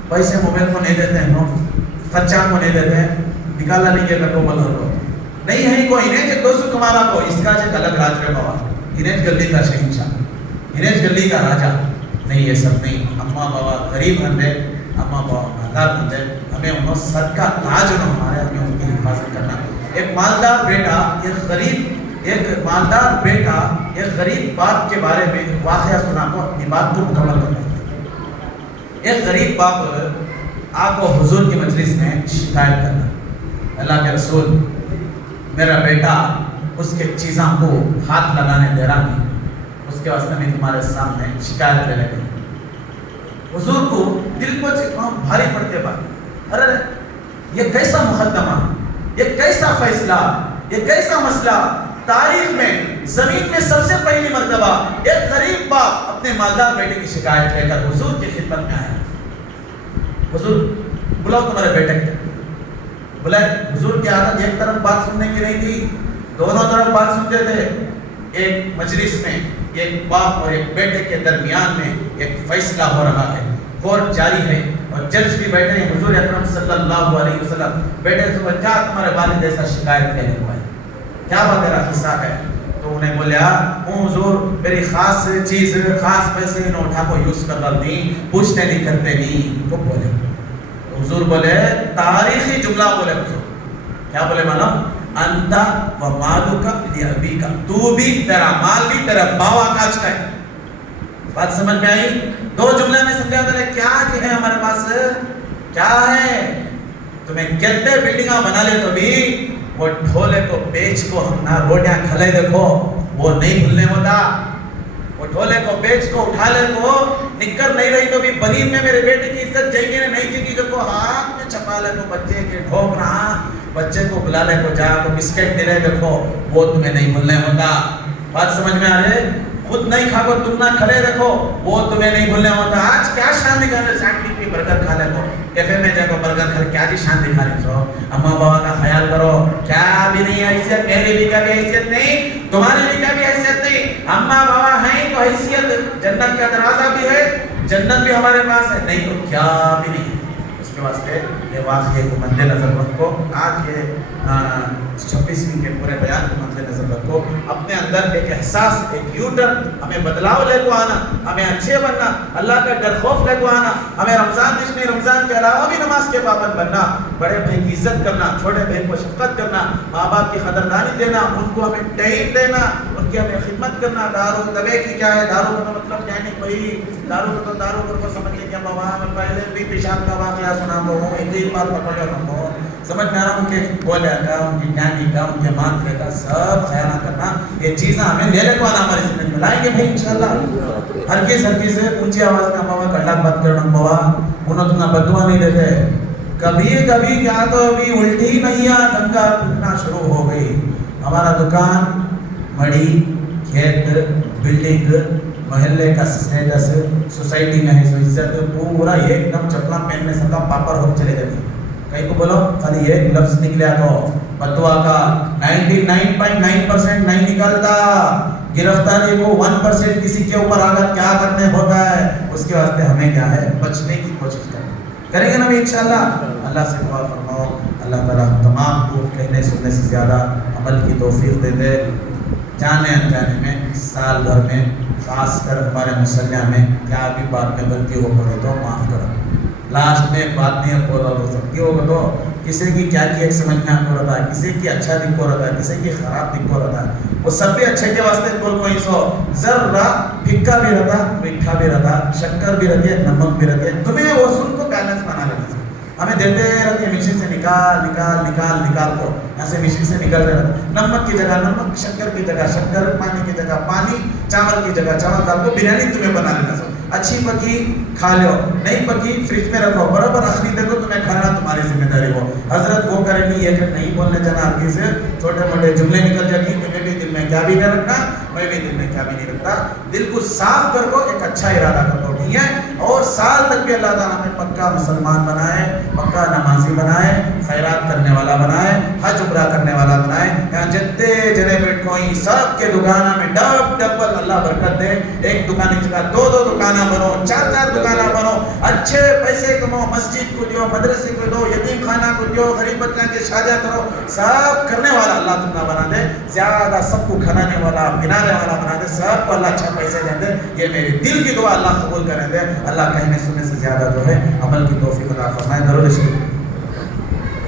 پیسے موبائل کو نہیں دیتے ہیں نو خرچہ کو نہیں دیتے ہیں نکالا نہیں کیا کو بول رہا نہیں ہے کوئی نہیں کہ 200 کمانا کو اس کا جو الگ راج میں بابا انہیں گلی کا شہنشاہ انہیں گلی کا راجا نہیں یہ سب نہیں. اماں بابا غریب بندے اماں بابا مالدار بندے ہمیں انہوں سر کا تاج انہوں ہمارے ہمیں ان کی حفاظت کرنا. ایک مالدار بیٹا ایک غریب باپ کے بارے میں واقعہ سنا کو اپنی بات کو مکمل کرنا. ایک غریب باپ آپ کو حضور کی مجلس میں شکایت کرنا, اللہ کے رسول میرا بیٹا اس کے چیزاں کو ہاتھ لگانے دے رہا نہیں, اس کے واسطے میں تمہارے سامنے شکایت لے لگی. حضور کو دل کو بھاری پڑتے بات, ارے یہ کیسا مقدمہ, یہ کیسا فیصلہ, یہ کیسا مسئلہ. تاریخ میں زمین میں سب سے پہلی مرتبہ ایک غریب باپ اپنے مالدار بیٹے کی شکایت لے کر حضور کی خدمت میں آیا. حضور بلاؤ تمہارے بیٹے کے. بلائے. حضور کی عادت ایک طرف بات سننے کی نہیں تھی, دونوں طرف بات سنتے تھے. ایک مجلس میں ایک باپ اور ایک بیٹے کے درمیان میں ایک فیصلہ ہو رہا ہے, کورٹ جاری ہے اور جج بھی بیٹھے ہیں. حضور اکرم صلی اللہ علیہ وسلم بیٹے سے کیا تمہارے والد ایسا شکایت لینے ہوا ہے, کیا بات تیرا قصہ ہے؟ تو انہیں بولیا حضور میری خاص چیز خاص پیسے انہوں اٹھا کو یوز کر رہا نہیں, پوچھتے نہیں کرتے نہیں. کو بولے حضور بولے تاریخی جملہ بولے. حضور کیا بولے مانا انتا و مالکا لابیکا, تو بھی تیرا مال بھی تیرا باوا کاج کا ہے. بات سمجھ میں آئی؟ دو جملے میں سمجھا دے کیا ہے ہمارے پاس, کیا ہے. تمہیں کتنے بلڈنگاں بنا لے تو بھی وہ ڈھولے کو بیچ کو ہم نہ روٹیاں کھلے دیکھو وہ نہیں بھولنے ہوتا. وہ ڈھولے کو بیچ کو اٹھا لے کو نکر نہیں رہی تو بھی بنین میں میرے بیٹے کی عزت جائے گی نہیں جائے گی. کو ہاتھ میں چھپا لے کو بچے کے ڈھوک رہا, بچے کو بلا لے کو جا کو بسکٹ دے رہے دیکھو وہ تمہیں نہیں بھولنے ہوتا. بات سمجھ میں آ رہے؟ خود نہیں کھا کو تم نہ کھلے دیکھو وہ تمہیں نہیں بھولنے ہوتا. آج کیا شان دکھا رہے, سینڈوچ کی برگر کھا لے کو کیفے میں جا کو برگر کھا کیا جی شان دکھا رہے سو. اماں بابا کا خیال کرو, کیا بھی نہیں حیثیت, میری بھی کبھی حیثیت نہیں, تمہاری بھی کبھی حیثیت نہیں. اماں بابا ہیں تو حیثیت, جنت کا دروازہ بھی ہے, جنت بھی ہمارے پاس ہے, نہیں تو کیا بھی نہیں. اس کے واسطے یہ واقعے کو مد نظر رکھو. آج یہ 26ویں کے پورے بیان کو مد نظر رکھو. اپنے اندر ایک احساس, ایک یو ٹرن, ہمیں بدلاؤ لے کو آنا, ہمیں اچھے بننا, اللہ کا ڈر خوف لے کو آنا, ہمیں رمضان میں رمضان کے علاوہ بھی نماز کے پابند بننا, بڑے بھائی کی عزت کرنا, چھوٹے بھائی کو شفقت کرنا, ماں باپ کی قدردانی دینا, ان کو ہمیں ٹائم دینا, ان کی ہمیں خدمت کرنا. دارو دبے کی کیا ہے, دارو کا مطلب کیا نہیں بھائی, دارو کو دارو کو سمجھ لیں کہ بابا پہلے بھی پیشاب کا واقعہ سنا تو ہوں, ایک بات پکڑ لو سمجھ میں آ رہا ہوں کہ بولے کا, ان کی جانی کا, ان کے مانتے کا سب خیال کرنا. یہ چیزیں ہمیں لے لے کو آنا ہماری زندگی میں لائیں گے بھائی انشاءاللہ. ہر کس سے اونچی آواز میں بابا کٹا بات کرنا بابا انہوں تمہیں بدوا نہیں دیتے. کبھی کبھی کیا تو ابھی الٹی نہیں آ دھنگا پھٹنا شروع ہو گئی. ہمارا دکان, مڑی, کھیت, بلڈنگ, محلے کا اسٹیٹس, سوسائٹی میں ہے عزت, پورا ایک دم چپلا پہننے سب کا پاپر ہو چلے جاتی. کہیں کو بولو خالی ایک لفظ نکلیا تو بدوا کا 99.9% نہیں نکلتا. گرفتاری کو 1% کسی کے اوپر آگر کیا کرنے ہوتا ہے. اس کے واسطے ہمیں کیا ہے, بچنے کی کوشش کریں گے نا انشاءاللہ. اللہ سے دعا فرماؤ اللہ تعالیٰ تمام کو کہنے سننے سے زیادہ عمل کی توفیق دے دے. جانے انجانے میں سال بھر میں خاص کر ہمارے مسلح میں کیا بھی بات میں غلطی ہو پڑے تو معاف کرو. لاسٹ میں بات نہیں بولا ہو سکتی ہوگا تو کسی کی کیا ایک سمجھ میں آپ کو رہتا ہے, کسی کی اچھا دکھ کو رہتا ہے, کسی کی خراب دکھ کو رہتا ہے. وہ سب بھی اچھے کے واسطے بول کوئی سو ذرا پھکا بھی رہتا, میٹھا بھی رہتا, شکر بھی رہتی ہے, نمک بھی رہتی ہے. تمہیں وہ سن کو بیلنس بنا لینا چاہیے. ہمیں دیتے رہتے ہیں مشین سے نکال نکال نکال نکال کو ایسے مشین سے نکلتے رہتے. نمک کی جگہ نمک, شکر کی جگہ شکر, پانی کی جگہ پانی, چاول کی جگہ چاول ڈال کو بریانی تمہیں بنا لینا چاہیے. اچھی پکی کھا لو, نہیں پکی فریج میں رکھو, برابر اخری دے دو, تمہیں کھانا تمہاری ذمہ داری ہو. حضرت وہ کریں گی یہ کہ نہیں بولنے جانا آدمی سے چھوٹے موٹے جملے نکل جاتی. تمہیں بھی دل میں کیا بھی نہیں رکھنا, میں بھی دل میں کیا بھی نہیں رکھتا. دل کو صاف کر کو ایک اچھا ارادہ کر کو, ٹھیک ہے. اور سال تک بھی اللہ تعالیٰ ہمیں پکا مسلمان بنائے, پکا نمازی بنائے, خیرات کرنے والا بنائے, حج عمرہ کرنے والا بنائے. یہاں جتنے جنے بیٹھ کوئی سب کے دکانہ میں ڈبل اللہ برکت دے. ایک دکان کی جگہ دو دکانہ بنو, چار دکانہ بنو, اچھے پیسے کماؤ, مسجد کو دیو, مدرسے کو دو, یتیم خانہ کو دیو, غریب بچوں کی شادیاں کرو. سب کرنے والا اللہ تم بنا دے, زیادہ سب کو کھلانے والا پلانے والا بنا دے, سب کو اللہ اچھا پیسے دے دے. یہ میری دل کی دعا اللہ قبول کرے دے. اللہ کہنے سننے سے زیادہ جو ہے عمل کی توفیق عطا فرمائے. درود شریف